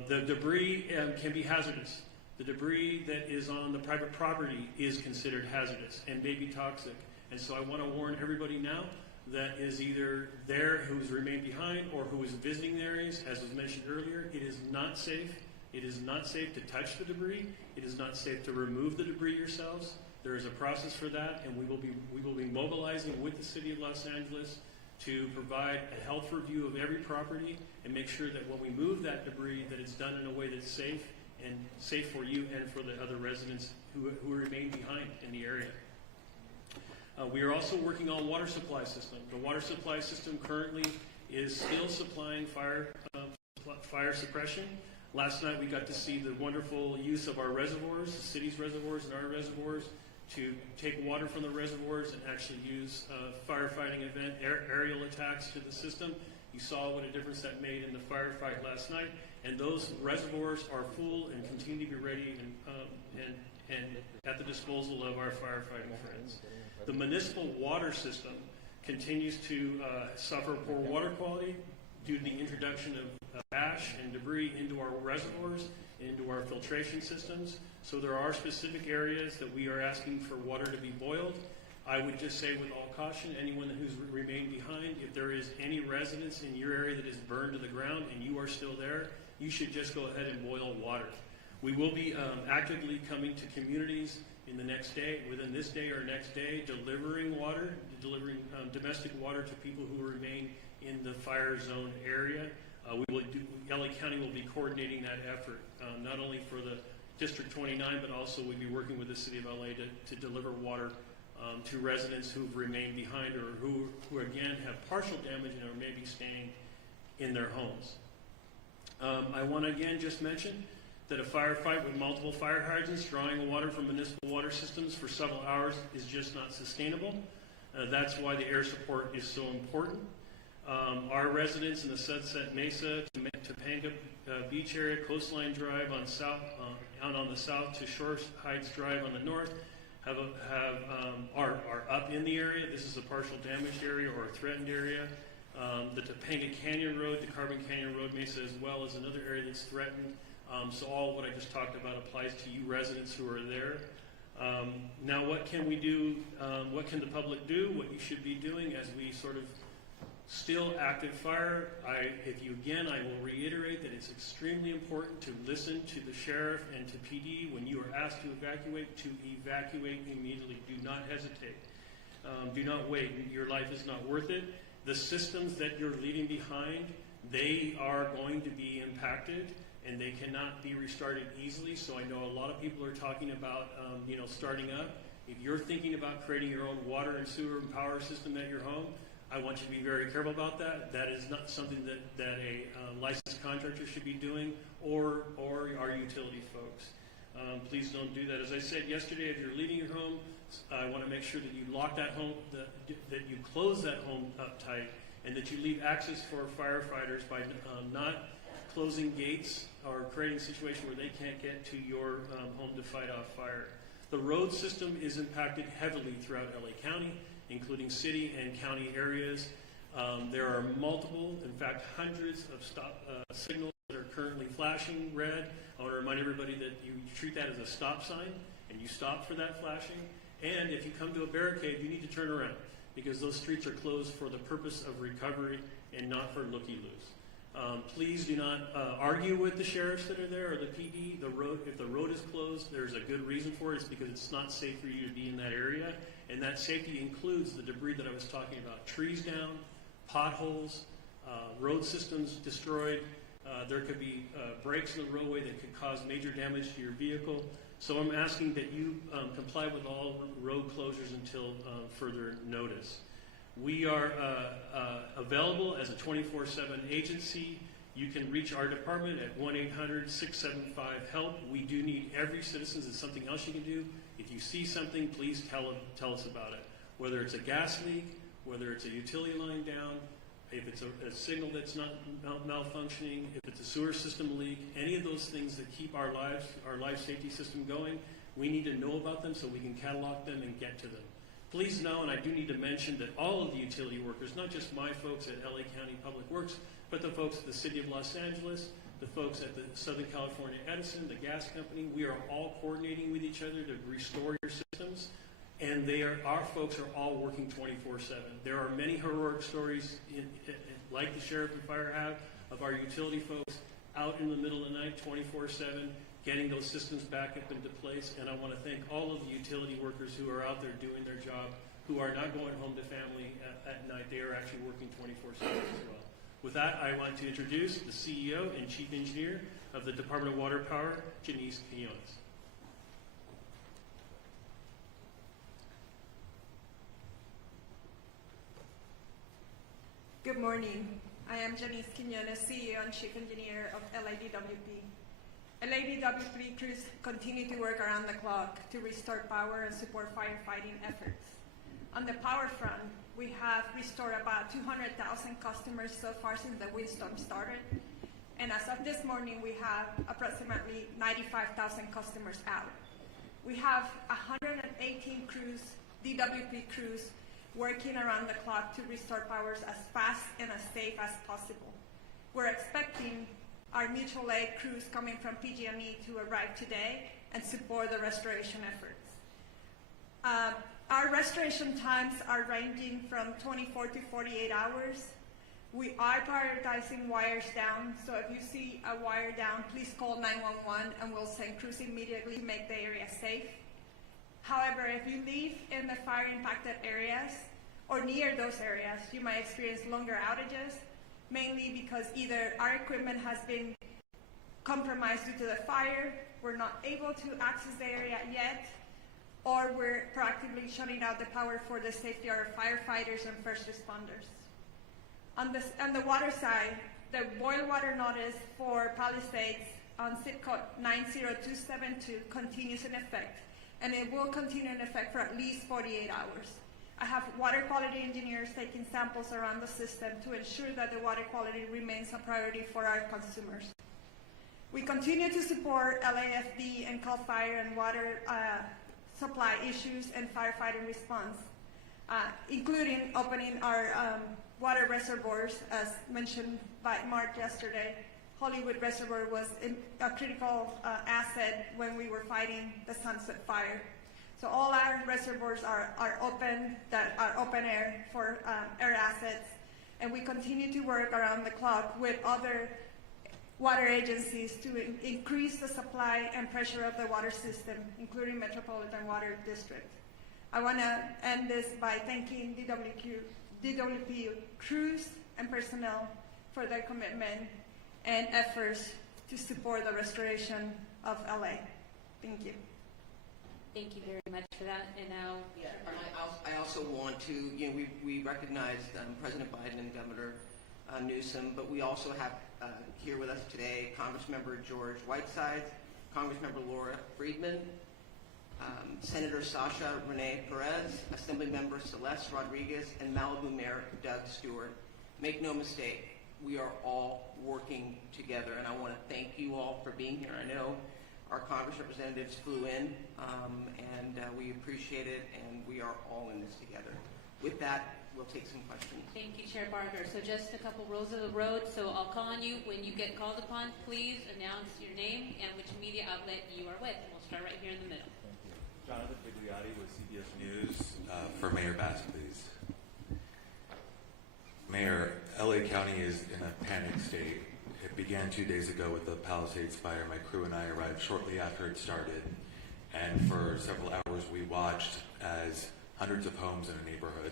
The debris can be hazardous. The debris that is on the private property is considered hazardous and may be toxic. And so I want to warn everybody now that is either there who's remained behind or who is visiting the areas, as was mentioned earlier, it is not safe. It is not safe to touch the debris. It is not safe to remove the debris yourselves. There is a process for that, and we will be mobilizing with the City of Los Angeles to provide a health review of every property and make sure that when we move that debris, that it's done in a way that's safe and safe for you and for the other residents who remain behind in the area. We are also working on water supply system. The water supply system currently is still supplying fire suppression. Last night we got to see the wonderful use of our reservoirs, the city's reservoirs and our reservoirs, to take water from the reservoirs and actually use firefighting event aerial attacks to the system. You saw what a difference that made in the firefight last night, and those reservoirs are full and continue to be ready and at the disposal of our firefighting friends. The municipal water system continues to suffer poor water quality due to the introduction of ash and debris into our reservoirs, into our filtration systems. So there are specific areas that we are asking for water to be boiled. I would just say with all caution, anyone who's remained behind, if there is any residence in your area that is burned to the ground and you are still there, you should just go ahead and boil water. We will be actively coming to communities in the next day, within this day or next day, delivering water, delivering domestic water to people who remain in the fire zone area. LA County will be coordinating that effort, not only for the District 29, but also we'll be working with the City of LA to deliver water to residents who've remained behind or who again have partial damage and are maybe staying in their homes. I want to again just mention that a firefight with multiple fire hydrants drawing water from municipal water systems for several hours is just not sustainable. That's why the air support is so important. Our residents in the Sunset Mesa, Topanga Beach area, Coastline Drive on the south to Shore Heights Drive on the north are up in the area. This is a partial damaged area or a threatened area. The Topanga Canyon Road, the Carbon Canyon Road Mesa, as well as another area that's threatened. So all what I just talked about applies to you residents who are there. Now, what can we do? What can the public do? What you should be doing as we sort of still active fire. I will reiterate that it's extremely important to listen to the sheriff and to PD when you are asked to evacuate immediately. Do not hesitate. Do not wait. Your life is not worth it. The systems that you're leaving behind, they are going to be impacted, and they cannot be restarted easily. So I know a lot of people are talking about, starting up. If you're thinking about creating your own water and sewer and power system at your home, I want you to be very careful about that. That is not something that a licensed contractor should be doing, or our utility folks. Please don't do that. As I said yesterday, if you're leaving your home, I want to make sure that you lock that home, that you close that home up tight, and that you leave access for firefighters by not closing gates or creating a situation where they can't get to your home to fight off fire. The road system is impacted heavily throughout LA County, including city and county areas. There are multiple, in fact, hundreds of stop signals that are currently flashing red. I want to remind everybody that you treat that as a stop sign, and you stop for that flashing. And if you come to a barricade, you need to turn around, because those streets are closed for the purpose of recovery and not for looky-loos. Please do not argue with the sheriffs that are there or the PD. If the road is closed, there's a good reason for it. It's because it's not safe for you to be in that area. And that safety includes the debris that I was talking about. Trees down, potholes, road systems destroyed. There could be breaks in the roadway that could cause major damage to your vehicle. So I'm asking that you comply with all road closures until further notice. We are available as a 24/7 agency. You can reach our department at 1-800-675-HELP. We do need every citizen. There's something else you can do. If you see something, please tell us about it. Whether it's a gas leak, whether it's a utility line down, if it's a signal that's not malfunctioning, if it's a sewer system leak, any of those things that keep our life safety system going, we need to know about them so we can catalog them and get to them. Please know, and I do need to mention, that all of the utility workers, not just my folks at LA County Public Works, but the folks at the City of Los Angeles, the folks at the Southern California Edison, the gas company, we are all coordinating with each other to restore your systems, and our folks are all working 24/7. There are many heroic stories, like the sheriff and fire have, of our utility folks out in the middle of the night 24/7, getting those systems back up into place. And I want to thank all of the utility workers who are out there doing their job, who are not going home to family at night. They are actually working 24/7 as well. With that, I want to introduce the CEO and Chief Engineer of the Department of Water and Power, Janice Quinones. Good morning. I am Janice Quinones, CEO and Chief Engineer of LADWP. LADWP crews continue to work around the clock to restore power and support firefighting efforts. On the power front, we have restored about 200,000 customers so far since the windstorm started. And as of this morning, we have approximately 95,000 customers out. We have 118 crews, DWP crews, working around the clock to restore powers as fast and as safe as possible. We're expecting our mutual aid crews coming from PG&E to arrive today and support the restoration efforts. Our restoration times are ranging from 24 to 48 hours. We are prioritizing wires down, so if you see a wire down, please call 911 and we'll send crews immediately to make the area safe. However, if you live in the fire-impacted areas or near those areas, you might experience longer outages, mainly because either our equipment has been compromised due to the fire, we're not able to access the area yet, or we're proactively shutting out the power for the safety of our firefighters and first responders. On the water side, the boil water notice for Palisades on zip code 90272 continues in effect, and it will continue in effect for at least 48 hours. I have water quality engineers taking samples around the system to ensure that the water quality remains a priority for our consumers. We continue to support LAFD and CAL FIRE and water supply issues and firefighting response, including opening our water reservoirs, as mentioned by Mark yesterday. Hollywood Reservoir was a critical asset when we were fighting the Sunset Fire. So all our reservoirs are open, that are open air for air assets, and we continue to work around the clock with other water agencies to increase the supply and pressure of the water system, including Metropolitan Water District. I want to end this by thanking DWP crews and personnel for their commitment and efforts to support the restoration of LA. Thank you. Thank you very much for that. And now, Yeah, and I also want to, we recognized President Biden and Governor Newsom, but we also have here with us today Congressmember George Whitesides, Congressmember Laura Friedman, Senator Sasha Renee Perez, Assemblymember Celeste Rodriguez, and Malibu Mayor Doug Stewart. Make no mistake, we are all working together, and I want to thank you all for being here. I know our Congress representatives flew in, and we appreciate it, and we are all in this together. With that, we'll take some questions. thank you, Chair Barker. So just a couple rules of the road. So I'll call on you. When you get called upon, please announce your name and which media outlet you are with. We'll start right here in the middle. Thank you. Jonathan Bigliotti with CBS News. For Mayor Bass, please. Mayor, LA County is in a panic state. It began 2 days ago with the Palisades fire. My crew and I arrived shortly after it started, and for several hours we watched as hundreds of homes in a neighborhood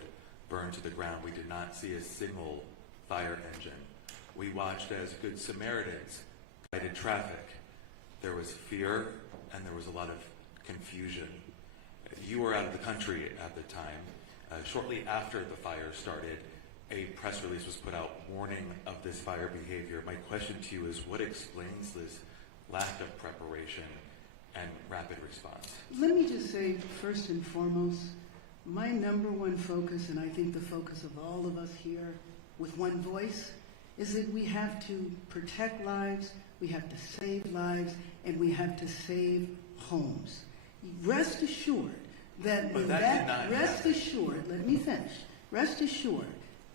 burned to the ground. We did not see a single fire engine. We watched as Good Samaritans guided traffic. There was fear and there was a lot of confusion. You were out of the country at the time. Shortly after the fire started, a press release was put out warning of this fire behavior. My question to you is, what explains this lack of preparation and rapid response? Let me just say, first and foremost, my number one focus, and I think the focus of all of us here with one voice, is that we have to protect lives, we have to save lives, and we have to save homes. Rest assured that when rest assured, let me finish. Rest assured,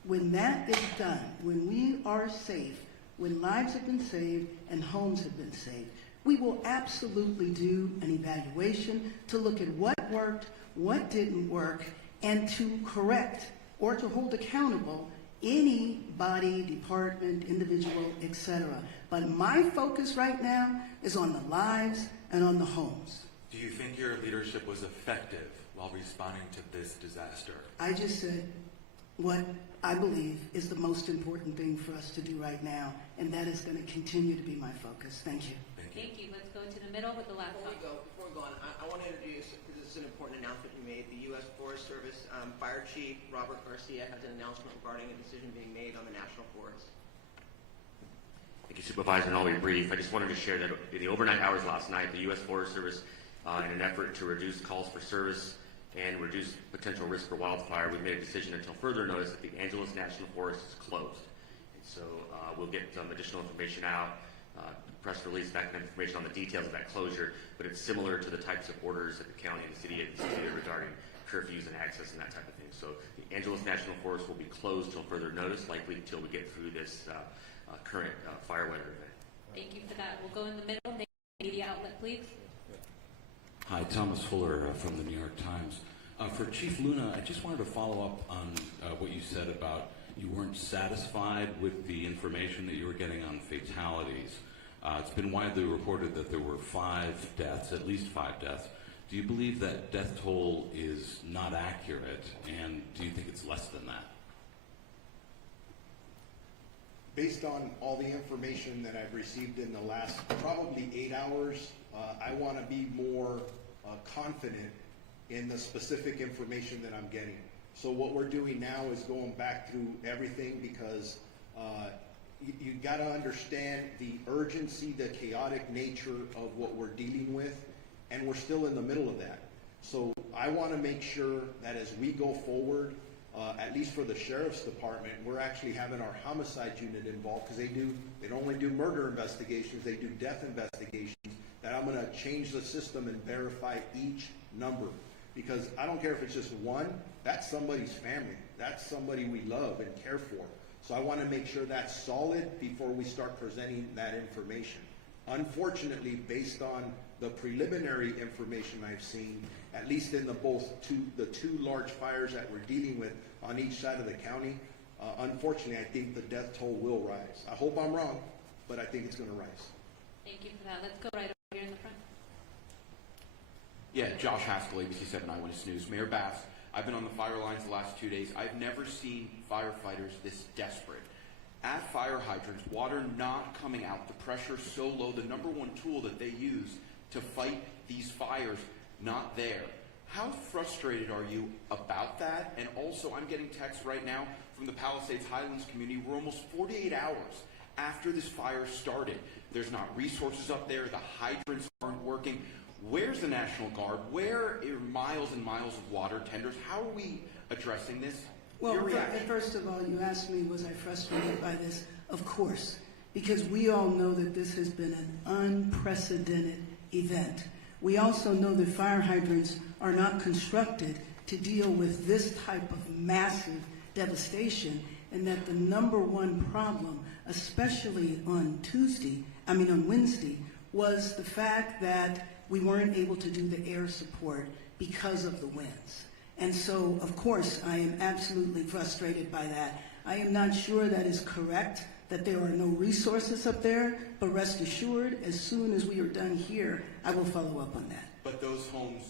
when that is done, when we are safe, when lives have been saved and homes have been saved, we will absolutely do an evaluation to look at what worked, what didn't work, and to correct or to hold accountable any body, department, individual, etc. But my focus right now is on the lives and on the homes. Do you think your leadership was effective while responding to this disaster? I just said what I believe is the most important thing for us to do right now, and that is going to continue to be my focus. Thank you. Thank you. Let's go to the middle with the laptop. Before we go on, I want to introduce, because this is an important announcement you made, the U.S. Forest Service Fire Chief Robert Garcia has an announcement regarding a decision being made on the National Forest. Thank you, Supervisor, and I'll be brief. I just wanted to share that in the overnight hours last night, the U.S. Forest Service, in an effort to reduce calls for service and reduce potential risk for wildfire, we've made a decision until further notice that the Angeles National Forest is closed. And so we'll get some additional information out, press release, that kind of information on the details of that closure, but it's similar to the types of orders that the county and the city have instituted regarding curfews and access and that type of thing. So the Angeles National Forest will be closed till further notice, likely until we get through this current fire weather event. Thank you for that. We'll go in the middle. Media outlet, please. Hi, Thomas Fuller from the New York Times. For Chief Luna, I just wanted to follow up on what you said about you weren't satisfied with the information that you were getting on fatalities. It's been widely reported that there were 5 deaths, at least 5 deaths. Do you believe that death toll is not accurate, and do you think it's less than that? Based on all the information that I've received in the last probably 8 hours, I want to be more confident in the specific information that I'm getting. So what we're doing now is going back through everything, because you got to understand the urgency, the chaotic nature of what we're dealing with, and we're still in the middle of that. So I want to make sure that as we go forward, at least for the Sheriff's Department, we're actually having our homicide unit involved, because they don't only do murder investigations, they do death investigations. that I'm going to change the system and verify each number. Because I don't care if it's just one, that's somebody's family. That's somebody we love and care for. So I want to make sure that's solid before we start presenting that information. Unfortunately, based on the preliminary information I've seen, at least in the two large fires that we're dealing with on each side of the county, unfortunately, I think the death toll will rise. I hope I'm wrong, but I think it's going to rise. Thank you for that. Let's go right over here in the front. Yeah, Josh Haskell, ABC 7 Eyewitness News. Mayor Bass, I've been on the fire lines the last 2 days. I've never seen firefighters this desperate. At fire hydrants, water not coming out, the pressure so low, the number one tool that they use to fight these fires, not there. How frustrated are you about that? And also, I'm getting texts right now from the Palisades Highlands community. We're almost 48 hours after this fire started. There's not resources up there. The hydrants aren't working. Where's the National Guard? Where are miles and miles of water tenders? How are we addressing this? Well, Your reaction? first of all, you asked me, was I frustrated by this? Of course, because we all know that this has been an unprecedented event. We also know that fire hydrants are not constructed to deal with this type of massive devastation, and that the number one problem, especially on Wednesday, was the fact that we weren't able to do the air support because of the winds. And so, of course, I am absolutely frustrated by that. I am not sure that is correct, that there are no resources up there, but rest assured, as soon as we are done here, I will follow up on that. But those homes,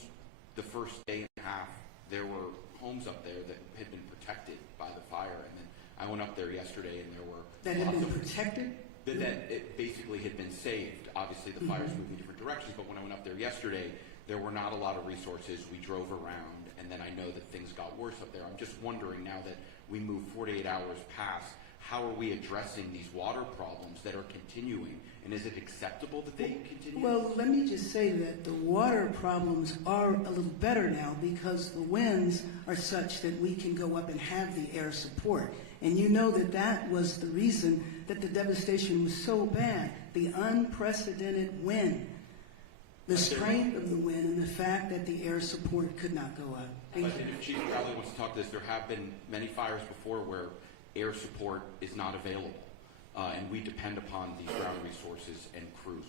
the first day and a half, there were homes up there that had been protected by the fire. And then I went up there yesterday and there were... That had been protected? That it basically had been saved. Obviously, the fires moved in different directions, but when I went up there yesterday, there were not a lot of resources. We drove around, and then I know that things got worse up there. I'm just wondering, now that we move 48 hours past, how are we addressing these water problems that are continuing? And is it acceptable that they continue? Well, let me just say that the water problems are a little better now because the winds are such that we can go up and have the air support. And you know that that was the reason that the devastation was so bad. The unprecedented wind, the strength of the wind, and the fact that the air support could not go up. But if Chief Crowley wants to talk to this, there have been many fires before where air support is not available, and we depend upon these ground resources and crews.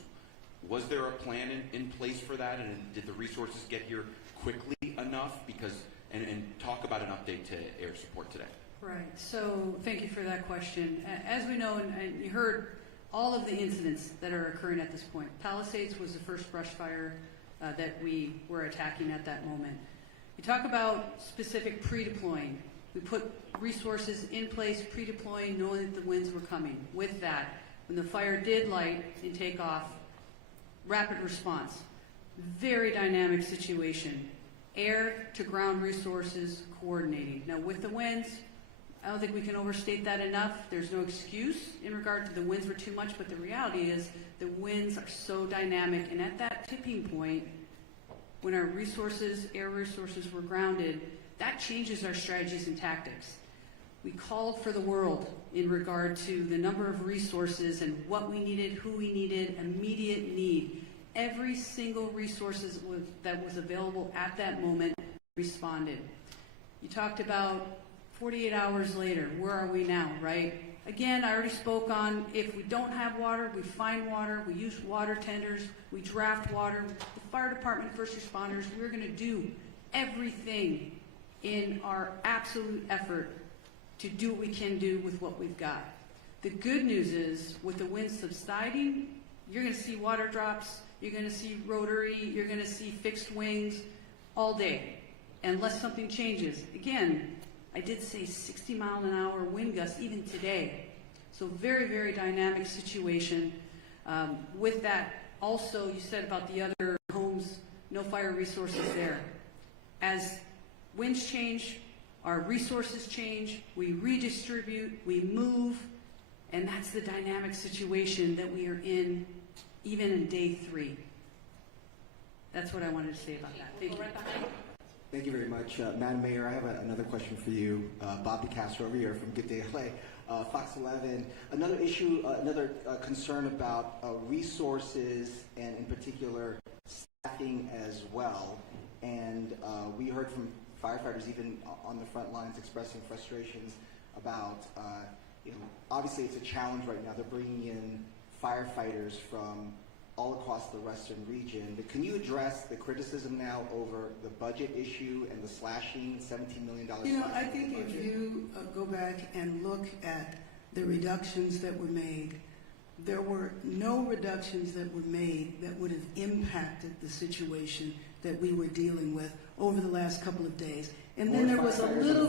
Was there a plan in place for that, and did the resources get here quickly enough? And talk about an update to air support today. Right. So thank you for that question. As we know, and you heard all of the incidents that are occurring at this point. Palisades was the first brush fire that we were attacking at that moment. You talk about specific pre-deploying. We put resources in place, pre-deploying, knowing that the winds were coming. With that, when the fire did light and take off, rapid response. Very dynamic situation. Air to ground resources coordinating. Now with the winds, I don't think we can overstate that enough. There's no excuse in regard to the winds were too much, but the reality is the winds are so dynamic, and at that tipping point, when our resources, air resources were grounded, that changes our strategies and tactics. We called for the world in regard to the number of resources and what we needed, who we needed, immediate need. Every single resource that was available at that moment responded. You talked about 48 hours later, where are we now, right? Again, I already spoke on if we don't have water, we find water, we use water tenders, we draft water. The fire department, first responders, we're going to do everything in our absolute effort to do what we can do with what we've got. The good news is, with the winds subsiding, you're going to see water drops, you're going to see rotary, you're going to see fixed wings all day, unless something changes. Again, I did say 60-mile-an-hour wind gusts even today. So very, very dynamic situation. With that, also, you said about the other homes, no fire resources there. As winds change, our resources change, we redistribute, we move, and that's the dynamic situation that we are in even in day 3. That's what I wanted to say about that. Thank you. Thank you very much. Madam Mayor, I have another question for you. Bob DeCastro over here from Good Day LA. Fox 11. Another issue, another concern about resources and in particular staffing as well. And we heard from firefighters even on the front lines expressing frustrations about, obviously it's a challenge right now. They're bringing in firefighters from all across the western region. But can you address the criticism now over the budget issue and the slashing, $17 million? I think if you go back and look at the reductions that were made, there were no reductions that were made that would have impacted the situation that we were dealing with over the last couple of days. And then there was a little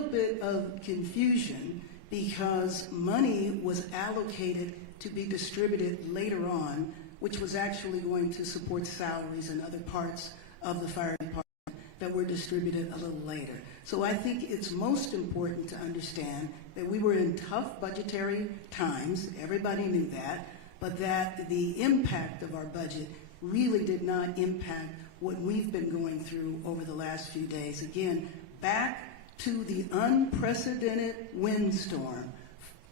bit of confusion because money was allocated to be distributed later on, which was actually going to support salaries and other parts of the fire department that were distributed a little later. So I think it's most important to understand that we were in tough budgetary times, everybody knew that, but that the impact of our budget really did not impact what we've been going through over the last few days. Again, back to the unprecedented windstorm,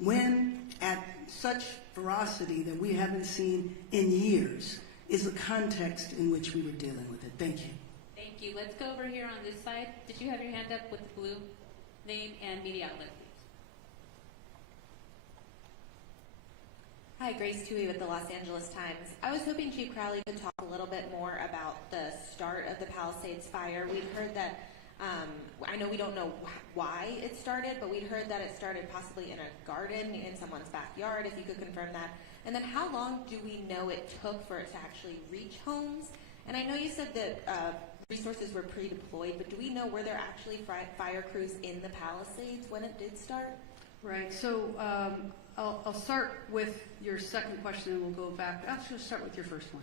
wind at such ferocity that we haven't seen in years, is the context in which we were dealing with it. Thank you. Thank you. Let's go over here on this side. Did you have your hand up with the blue name and media outlet, please? Hi, Grace Tui with the Los Angeles Times. I was hoping Chief Crowley could talk a little bit more about the start of the Palisades fire. We'd heard that, I know we don't know why it started, but we'd heard that it started possibly in a garden in someone's backyard, if you could confirm that. And then how long do we know it took for it to actually reach homes? And I know you said that resources were pre-deployed, but do we know were there actually fire crews in the Palisades when it did start? Right, so I'll start with your second question and we'll go back. I'll just start with your first one.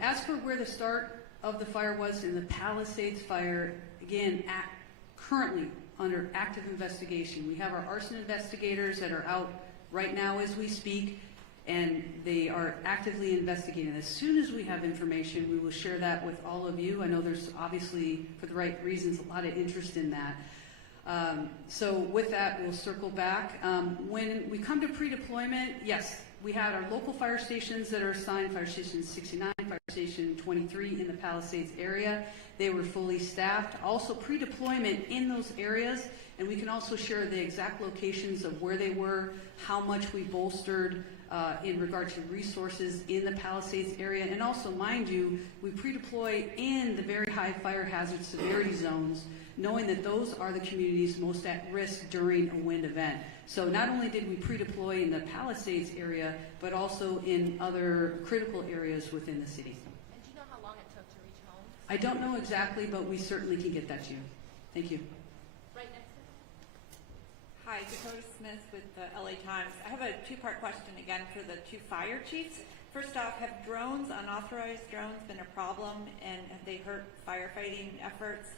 As for where the start of the fire was in the Palisades fire, again, currently under active investigation. We have our arson investigators that are out right now as we speak, and they are actively investigating. As soon as we have information, we will share that with all of you. I know there's obviously, for the right reasons, a lot of interest in that. So with that, we'll circle back. When we come to pre-deployment, yes, we had our local fire stations that are assigned, Fire Station 69, Fire Station 23 in the Palisades area. They were fully staffed. Also pre-deployment in those areas, and we can also share the exact locations of where they were, how much we bolstered in regard to resources in the Palisades area. And also, mind you, we pre-deploy in the very high fire hazard severity zones, knowing that those are the communities most at risk during a wind event. So not only did we pre-deploy in the Palisades area, but also in other critical areas within the city. And do you know how long it took to reach homes? I don't know exactly, but we certainly can get that to you. Thank you. Right next to it. Hi, Dakota Smith with the LA Times. I have a two-part question again for the two fire chiefs. First off, have drones, unauthorized drones, been a problem, and have they hurt firefighting efforts?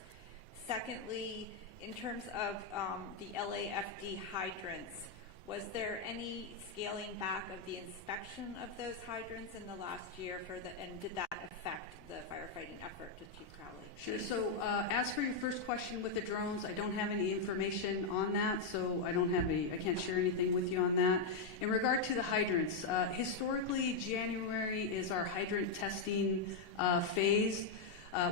Secondly, in terms of the LAFD hydrants, was there any scaling back of the inspection of those hydrants in the last year, and did that affect the firefighting effort to Chief Crowley? Sure. So as for your first question with the drones, I don't have any information on that, so I can't share anything with you on that. In regard to the hydrants, historically January is our hydrant testing phase.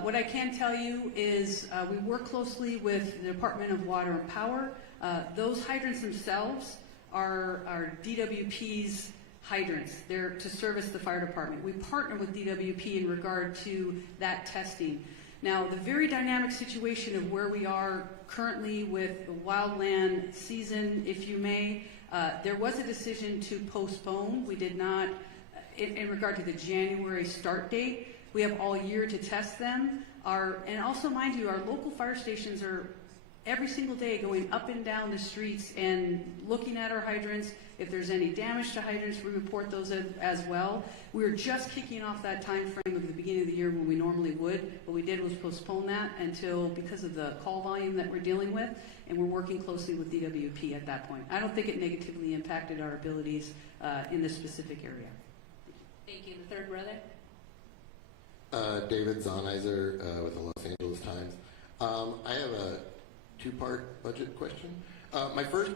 What I can tell you is we work closely with the Department of Water and Power. Those hydrants themselves are DWP's hydrants. They're to service the fire department. We partner with DWP in regard to that testing. Now, the very dynamic situation of where we are currently with the wildland season, if you may, there was a decision to postpone. We did not, in regard to the January start date, we have all year to test them. And also, mind you, our local fire stations are every single day going up and down the streets and looking at our hydrants. If there's any damage to hydrants, we report those as well. We're just kicking off that time frame of the beginning of the year when we normally would. What we did was postpone that because of the call volume that we're dealing with, and we're working closely with DWP at that point. I don't think it negatively impacted our abilities in this specific area. Thank you. The third row there. David Zahnizer with the Los Angeles Times. I have a two-part budget question. My first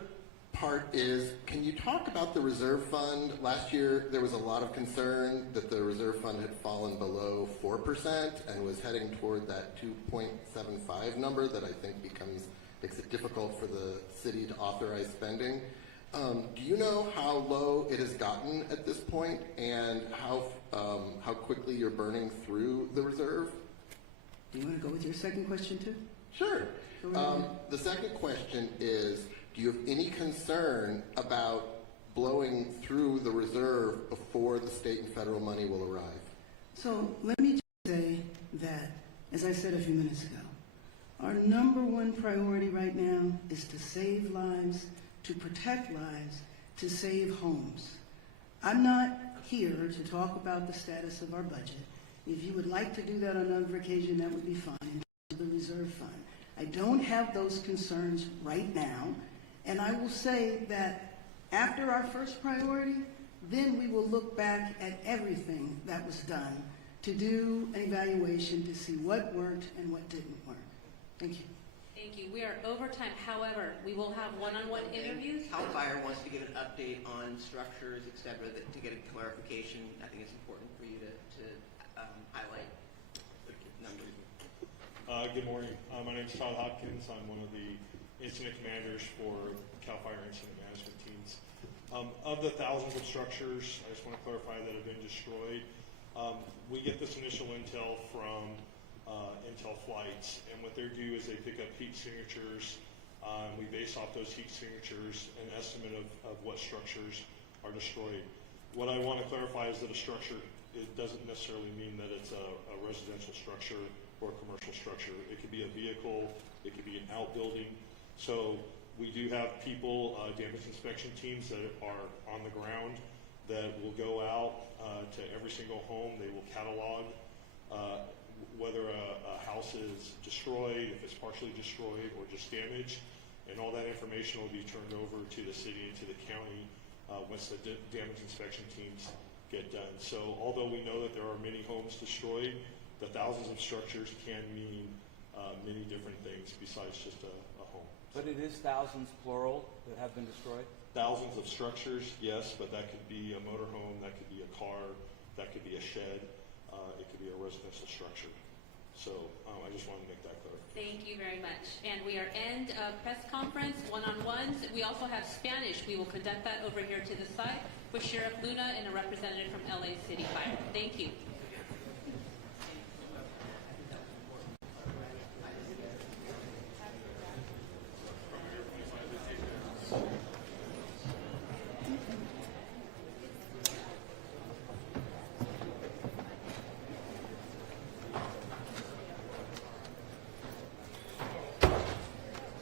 part is, can you talk about the reserve fund? Last year, there was a lot of concern that the reserve fund had fallen below 4% and was heading toward that 2.75 number that I think makes it difficult for the city to authorize spending. Do you know how low it has gotten at this point, and how quickly you're burning through the reserve? Do you want to go with your second question too? Sure. The second question is, do you have any concern about blowing through the reserve before the state and federal money will arrive? So let me just say that, as I said a few minutes ago, our number one priority right now is to save lives, to protect lives, to save homes. I'm not here to talk about the status of our budget. If you would like to do that on another occasion, that would be fine, in terms of the reserve fund. I don't have those concerns right now, and I will say that after our first priority, then we will look back at everything that was done to do an evaluation to see what worked and what didn't work. Thank you. Thank you. We are over time. However, we will have one-on-one interviews. CAL FIRE wants to give an update on structures, et cetera, to get a clarification. I think it's important for you to highlight the numbers. Good morning. My name is Todd Hopkins. I'm one of the incident commanders for CAL FIRE incident management teams. Of the thousands of structures, I just want to clarify that have been destroyed. We get this initial intel from intel flights, and what they do is they pick up heat signatures. We base off those heat signatures an estimate of what structures are destroyed. What I want to clarify is that a structure, it doesn't necessarily mean that it's a residential structure or a commercial structure. It could be a vehicle, it could be an outbuilding. So we do have people, damage inspection teams that are on the ground that will go out to every single home. They will catalog whether a house is destroyed, if it's partially destroyed or just damaged, and all that information will be turned over to the city and to the county once the damage inspection teams get done. So although we know that there are many homes destroyed, the thousands of structures can mean many different things besides just a home. But it is thousands, plural, that have been destroyed? Thousands of structures, yes, but that could be a motorhome, that could be a car, that could be a shed, it could be a residential structure. So I just wanted to make that clear. Thank you very much. And we are end of press conference, one-on-ones. We also have Spanish. We will conduct that over here to the side with Sheriff Luna and a representative from LA City Fire. Thank you.